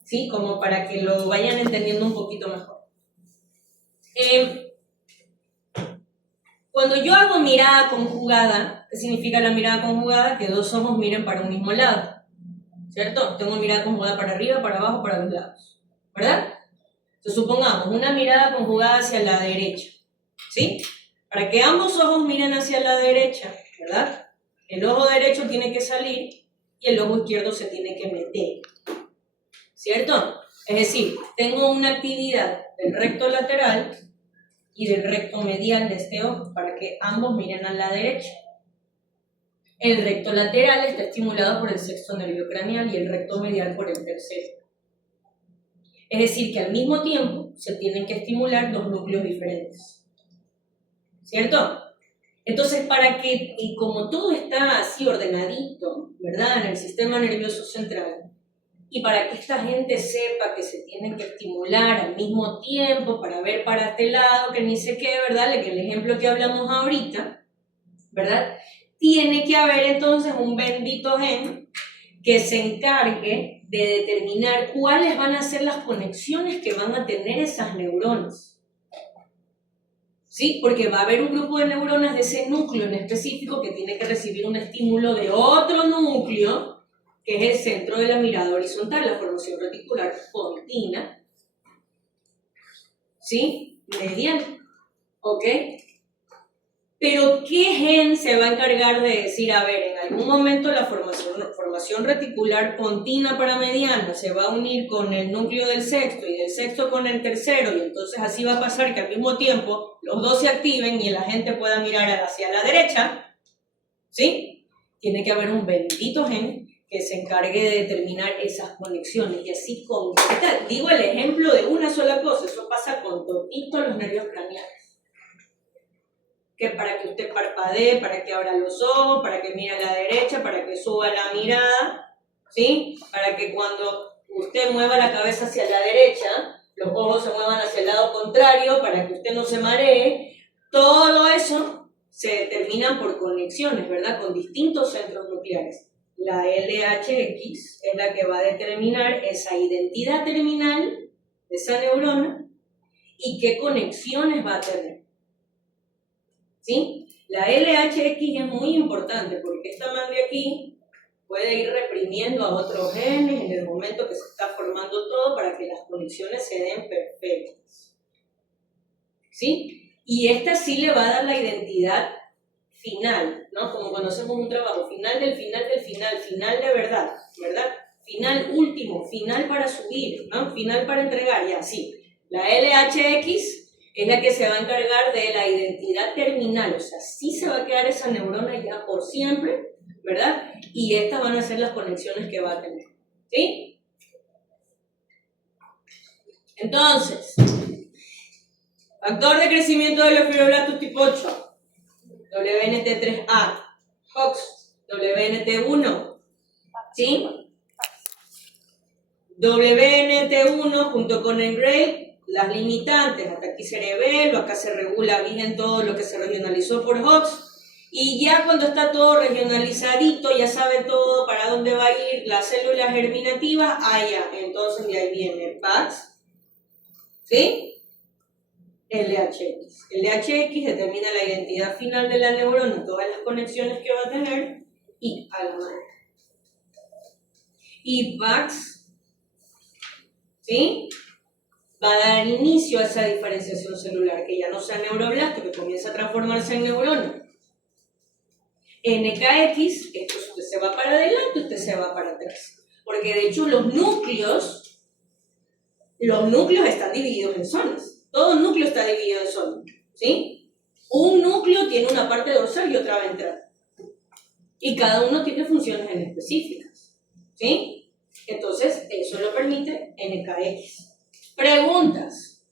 ¿sí? Como para que lo vayan entendiendo un poquito mejor. Cuando yo hago mirada conjugada, ¿qué significa la mirada conjugada? Que dos ojos miren para un mismo lado, ¿cierto? Tengo mirada conjugada para arriba, para abajo, para los lados, ¿verdad? Entonces supongamos una mirada conjugada hacia la derecha, ¿sí? Para que ambos ojos miren hacia la derecha, ¿verdad? El ojo derecho tiene que salir y el ojo izquierdo se tiene que meter, ¿cierto? Es decir, tengo una actividad del recto lateral y del recto medial de este ojo para que ambos miren a la derecha. El recto lateral está estimulado por el sexto nervio craneal y el recto medial por el tercero. Es decir, que al mismo tiempo se tienen que estimular dos núcleos diferentes, ¿cierto? Entonces, para que, y como todo está así ordenadito, ¿verdad?, en el sistema nervioso central, y para que esta gente sepa que se tienen que estimular al mismo tiempo para ver para este lado, que ni sé qué, ¿verdad?, que el ejemplo que hablamos ahorita, ¿verdad?, tiene que haber entonces un bendito gen que se encargue de determinar cuáles van a ser las conexiones que van a tener esas neuronas. ¿Sí? Porque va a haber un grupo de neuronas de ese núcleo en específico que tiene que recibir un estímulo de otro núcleo, que es el centro de la mirada horizontal, la formación reticular pontina, ¿sí? Medial, ¿ok? Pero ¿qué gen se va a encargar de decir, a ver, en algún momento la formación reticular pontina para mediana se va a unir con el núcleo del sexto y del sexto con el tercero, y entonces así va a pasar que al mismo tiempo los dos se activen y la gente pueda mirar hacia la derecha, ¿sí? Tiene que haber un bendito gen que se encargue de determinar esas conexiones, y así con... Digo el ejemplo de una sola cosa, eso pasa con todos los nervios craneales. Que para que usted parpadee, para que abra los ojos, para que mire a la derecha, para que suba la mirada, ¿sí? Para que cuando usted mueva la cabeza hacia la derecha, los ojos se muevan hacia el lado contrario, para que usted no se maree. Todo eso se determina por conexiones, ¿verdad?, con distintos centros nucleares. La LHX es la que va a determinar esa identidad terminal de esa neurona y qué conexiones va a tener. ¿Sí? La LHX es muy importante porque esta man de aquí puede ir reprimiendo a otros genes en el momento que se está formando todo para que las conexiones se den perfectas. ¿Sí? Y esta sí le va a dar la identidad final, ¿no? Como cuando hacemos un trabajo, final del final del final, final de verdad, ¿verdad? Final último, final para subir, ¿no? Final para entregar, y así. La LHX es la que se va a encargar de la identidad terminal, o sea, sí se va a quedar esa neurona ya por siempre, ¿verdad? Y estas van a ser las conexiones que va a tener, ¿sí? Entonces, factor de crecimiento de los fibroblastos tipo 8, WNT3A, HOX, WNT1, ¿sí? WNT1 junto con el GRADE, las limitantes, hasta aquí cerebelo, acá se regula bien todo lo que se regionalizó por HOX, y ya cuando está todo regionalizadito, ya sabe todo para dónde va a ir las células germinativas, ya, entonces de ahí viene PAX, ¿sí? LHX. LHX determina la identidad final de la neurona, todas las conexiones que va a tener, y a la madre. Y PAX, ¿sí?, va a dar inicio a esa diferenciación celular, que ya no sea neuroblasto, que comienza a transformarse en neurona. NKX, esto usted se va para adelante, usted se va para atrás. Porque de hecho los núcleos están divididos en zonas. Todo núcleo está dividido en zonas, ¿sí? Un núcleo tiene una parte dorsal y otra ventral. Y cada uno tiene funciones en específicas, ¿sí? Entonces, eso lo permite NKX. Preguntas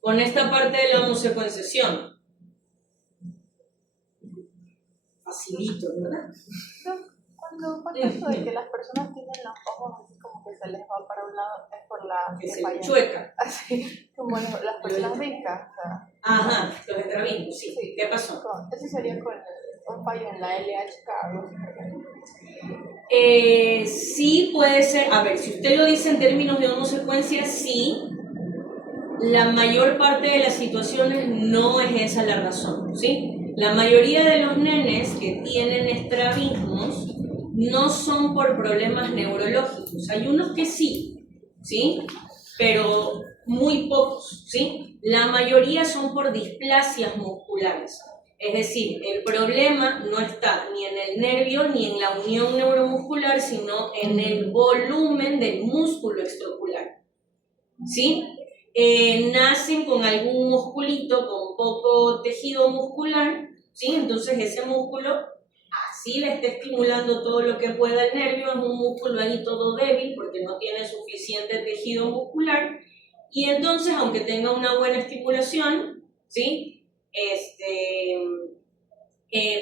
con esta parte de la homosecuenciación. Facilito, ¿verdad? Cuando pasa eso de que las personas tienen los ojos así como que se les va para un lado, es por la Que se falla. chueca. Así como las personas viscas. O sea, Ajá, los estrabismos, sí. ¿Qué pasó? eso sería con un fallo en la LHK. ¿No? Sí puede ser, a ver, si usted lo dice en términos de homosecuencia, sí, la mayor parte de las situaciones no es esa la razón, ¿sí? La mayoría de los nenes que tienen estrabismos no son por problemas neurológicos. Hay unos que sí, ¿sí? Pero muy pocos, ¿sí? La mayoría son por displasias musculares. Es decir, el problema no está ni en el nervio ni en la unión neuromuscular, sino en el volumen del músculo extraocular, ¿sí? Nacen con algún musculito, con poco tejido muscular, ¿sí? Entonces ese músculo así le está estimulando todo lo que pueda el nervio, es un músculo ahí todo débil porque no tiene suficiente tejido muscular, y entonces aunque tenga una buena estimulación, ¿sí?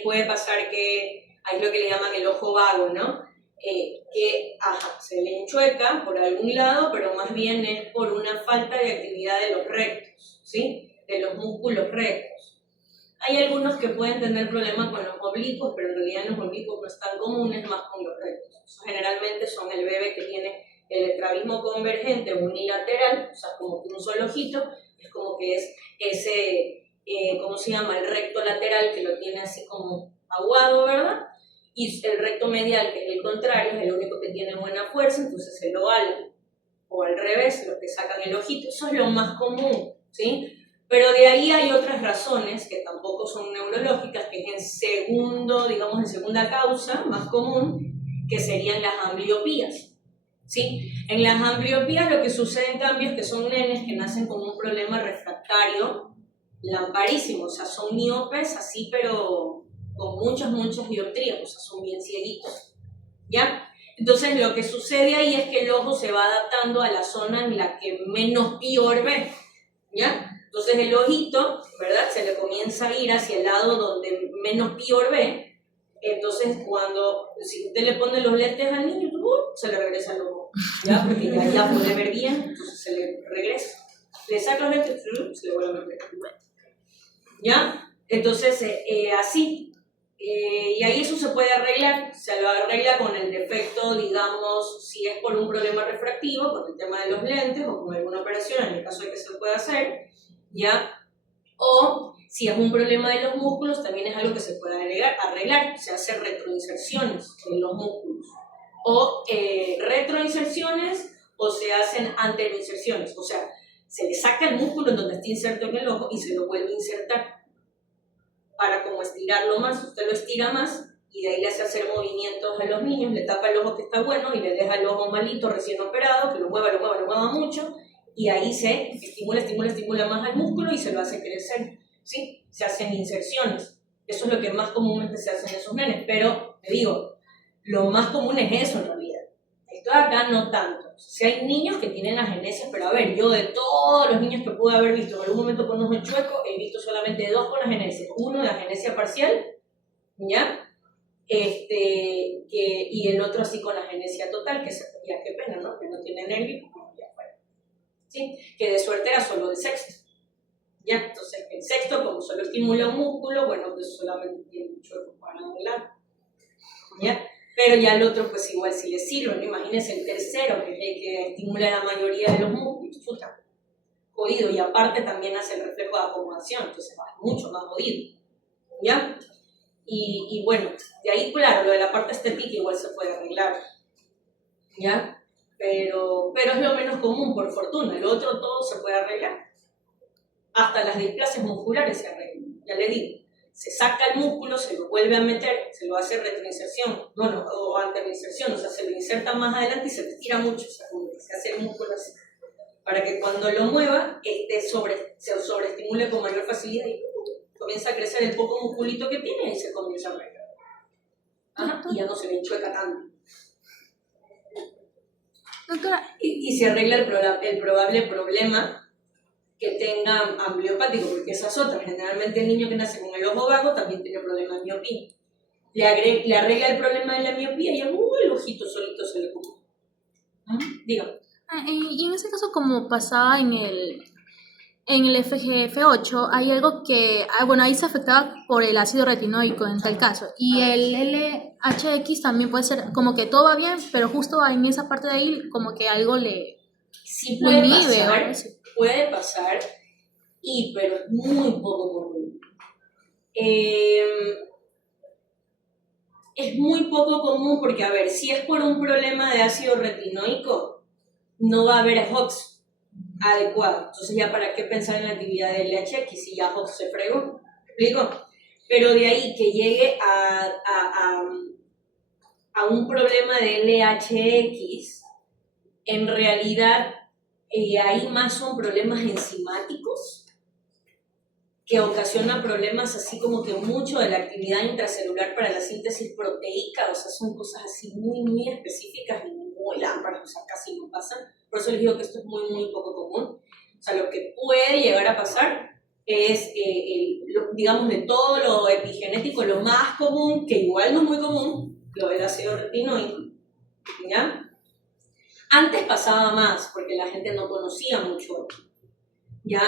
Puede pasar que hay lo que le llaman el ojo vago, ¿no? Se le enchueca por algún lado, pero más bien es por una falta de actividad de los rectos, ¿sí? De los músculos rectos. Hay algunos que pueden tener problemas con los oblicuos, pero en realidad los oblicuos no es tan común, es más con los rectos. Eso generalmente son el bebé que tiene el estrabismo convergente unilateral, o sea, como que un solo ojito, es como que es ese, ¿cómo se llama? El recto lateral que lo tiene así como aguado, ¿verdad? Y el recto medial, que es el contrario, es el único que tiene buena fuerza, entonces se lo ala. O al revés, los que sacan el ojito. Eso es lo más común, ¿sí? Pero de ahí hay otras razones que tampoco son neurológicas, que es en segunda causa más común, que serían las ambliopías, ¿sí? En las ambliopías lo que sucede en cambio es que son nenes que nacen con un problema refractario lamparísimo, o sea, son miopes así, pero con muchas dioptrías, o sea, son bien cieguitos, ¿ya? Entonces lo que sucede ahí es que el ojo se va adaptando a la zona en la que menos pior ve, ¿ya? Entonces el ojito, ¿verdad? Se le comienza a ir hacia el lado donde menos pior ve. Entonces si usted le pone los lentes al niño, se le regresa el ojo, ¿ya? Porque ya puede ver bien, entonces se le regresa. Le saca los lentes, se le vuelve a ver, ¿ya? Entonces así. Y ahí eso se puede arreglar, se lo arregla con el defecto, digamos, si es por un problema refractivo, con el tema de los lentes o con alguna operación, en el caso de que se pueda hacer, ¿ya? O si es un problema de los músculos, también es algo que se puede arreglar, se hace retroinserciones en los músculos, o retroinserciones, o se hacen anteroinserciones, o sea, se le saca el músculo en donde está inserto en el ojo y se lo vuelve a insertar, para como estirarlo más. Usted lo estira más y de ahí le hace hacer movimientos a los niños, le tapa el ojo que está bueno y le deja el ojo malito recién operado, que lo mueva mucho, y ahí se estimula más al músculo y se lo hace crecer, ¿sí? Se hacen inserciones. Eso es lo que más comúnmente se hace en esos nenes, pero te digo, lo más común es eso en realidad. Esto de acá no tanto. Si hay niños que tienen agenesia, pero a ver, yo de todos los niños que pude haber visto en algún momento con ojo chueco, he visto solamente 2 con agenesia. Uno de agenesia parcial, ¿ya? Y el otro así con agenesia total, que ya qué pena, ¿no? Que no tiene nervio, ya fuera. ¿Sí? Que de suerte era solo de sexto. ¿Ya? Entonces, el sexto, como solo estimula un músculo, bueno, pues solamente tiene un chueco para un lado. ¿Ya? Pero ya el otro, pues igual si le sirve, ¿no? Imagínense el tercero, que es el que estimula la mayoría de los músculos, puta, jodido, y aparte también hace el reflejo de acomodación, entonces va mucho más jodido, ¿ya? Y bueno, de ahí, claro, lo de la parte estética igual se puede arreglar, ¿ya? Pero es lo menos común, por fortuna, lo otro todo se puede arreglar, hasta las displasias musculares se arreglan, ya le digo. Se saca el músculo, se lo vuelve a meter, se lo hace retroinserción, o anteroinserción, o sea, se lo inserta más adelante y se estira mucho, o sea, como que se hace el músculo así, para que cuando lo mueva, se sobreestimule con mayor facilidad y comienza a crecer el poco musculito que tiene y se comienza a arreglar. Y ya no se le enchueca tanto. Doctora, Y se arregla el probable problema que tenga ambliopático, porque esa es otra. Generalmente el niño que nace con el ojo vago también tiene problemas de miopía. Le arregla el problema de la miopía y el ojito solito se le cubre. Dígame. y en ese caso, como pasaba en el FGF8, hay algo que, bueno, ahí se afectaba por el ácido retinoico en tal caso, y el LHX también puede ser como que todo va bien, pero justo en esa parte de ahí como que algo le Sí Lo puede inhibe, pasar, algo así. pero es muy poco común. Es muy poco común porque, a ver, si es por un problema de ácido retinoico, no va a haber HOX adecuado. Entonces, ya para qué pensar en la actividad del LHX si ya HOX se fregó. ¿Me explico? Pero de ahí que llegue a un problema de LHX, en realidad ahí más son problemas enzimáticos que ocasionan problemas así como que mucho de la actividad intracelular para la síntesis proteica, o sea, son cosas así muy, muy específicas y muy lámparas, o sea, casi no pasan. Por eso les digo que esto es muy, muy poco común. O sea, lo que puede llegar a pasar es, digamos, de todo lo epigenético, lo más común, que igual no es muy común, lo del ácido retinoico, ¿ya? Antes pasaba más, porque la gente no conocía mucho, ¿ya?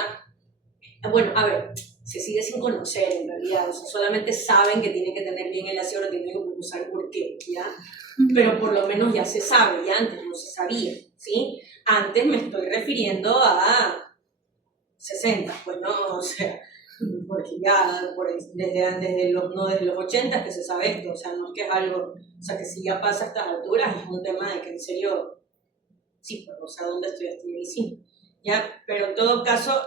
Bueno, a ver, se sigue sin conocer en realidad, o sea, solamente saben que tienen que tener bien el ácido retinoico, pero no saben por qué, ¿ya? Pero por lo menos ya se sabe, ya antes no se sabía, ¿sí? Antes me estoy refiriendo a 60, pues no, o sea, porque ya desde los 80 que se sabe esto, o sea, no es que es algo, o sea, que si ya pasa a estas alturas es un tema de que en serio, sí, pues, o sea, ¿dónde estudiaste medicina? ¿Ya? Pero en todo caso,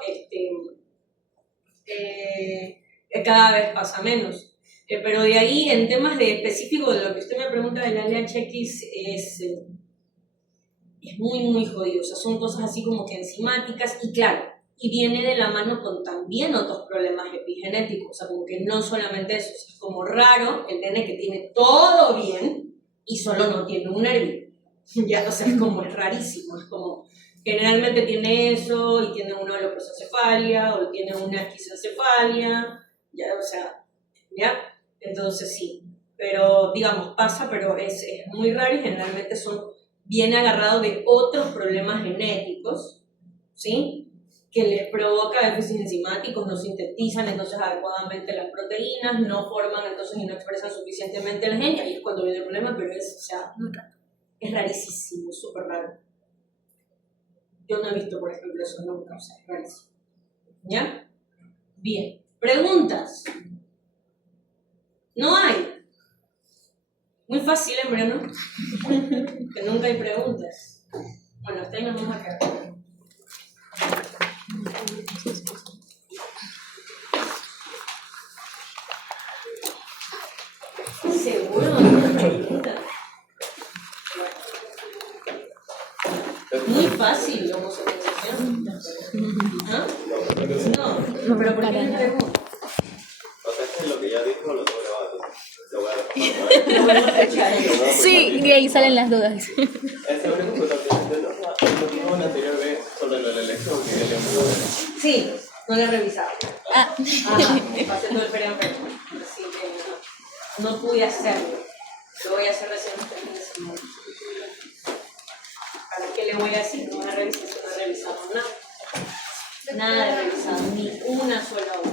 cada vez pasa menos. Pero de ahí, en temas de específico de lo que usted me pregunta del LHX, es muy, muy jodido. O sea, son cosas así como que enzimáticas y claro, y viene de la mano con también otros problemas epigenéticos. O sea, como que no solamente eso. O sea, es como raro el nene que tiene todo bien y solo no tiene un nervio. Ya, o sea, es como, es rarísimo. Es como, generalmente tiene eso y tiene una aloprosencefalia o tiene una esquizoencefalia. Ya, o sea, ¿ya? Entonces sí, pero digamos, pasa, pero es muy raro y generalmente viene agarrado de otros problemas genéticos, ¿sí? Que les provoca déficits enzimáticos, no sintetizan entonces adecuadamente las proteínas, no forman entonces y no expresan suficientemente el gen, y ahí es cuando viene el problema, pero es, o sea, es rarísimo, es súper raro. Yo no he visto, por ejemplo, eso nunca, o sea, es rarísimo. ¿Ya? Bien. ¿Preguntas? No hay. Muy fácil, en verdad, ¿no? Que nunca hay preguntas. Bueno, hasta ahí nos vamos a quedar. ¿Seguro no hay preguntas? Muy fácil la homosexualización. ¿Ah? No, pero ¿por qué no hay preguntas? O sea, es que lo que ya dijo lo tengo grabado. Lo voy a Sí, de ahí salen las dudas. Ese único que también lo dijo la anterior vez sobre lo de la elección que le hemos. Sí, no lo he revisado. Ah. Pasé todo el periodo enfermo, así que no pude hacerlo. Lo voy a hacer recién este fin de semana. ¿Para qué le voy a decir? No voy a revisar, no he revisado nada. Nada he revisado, ni una sola hoja.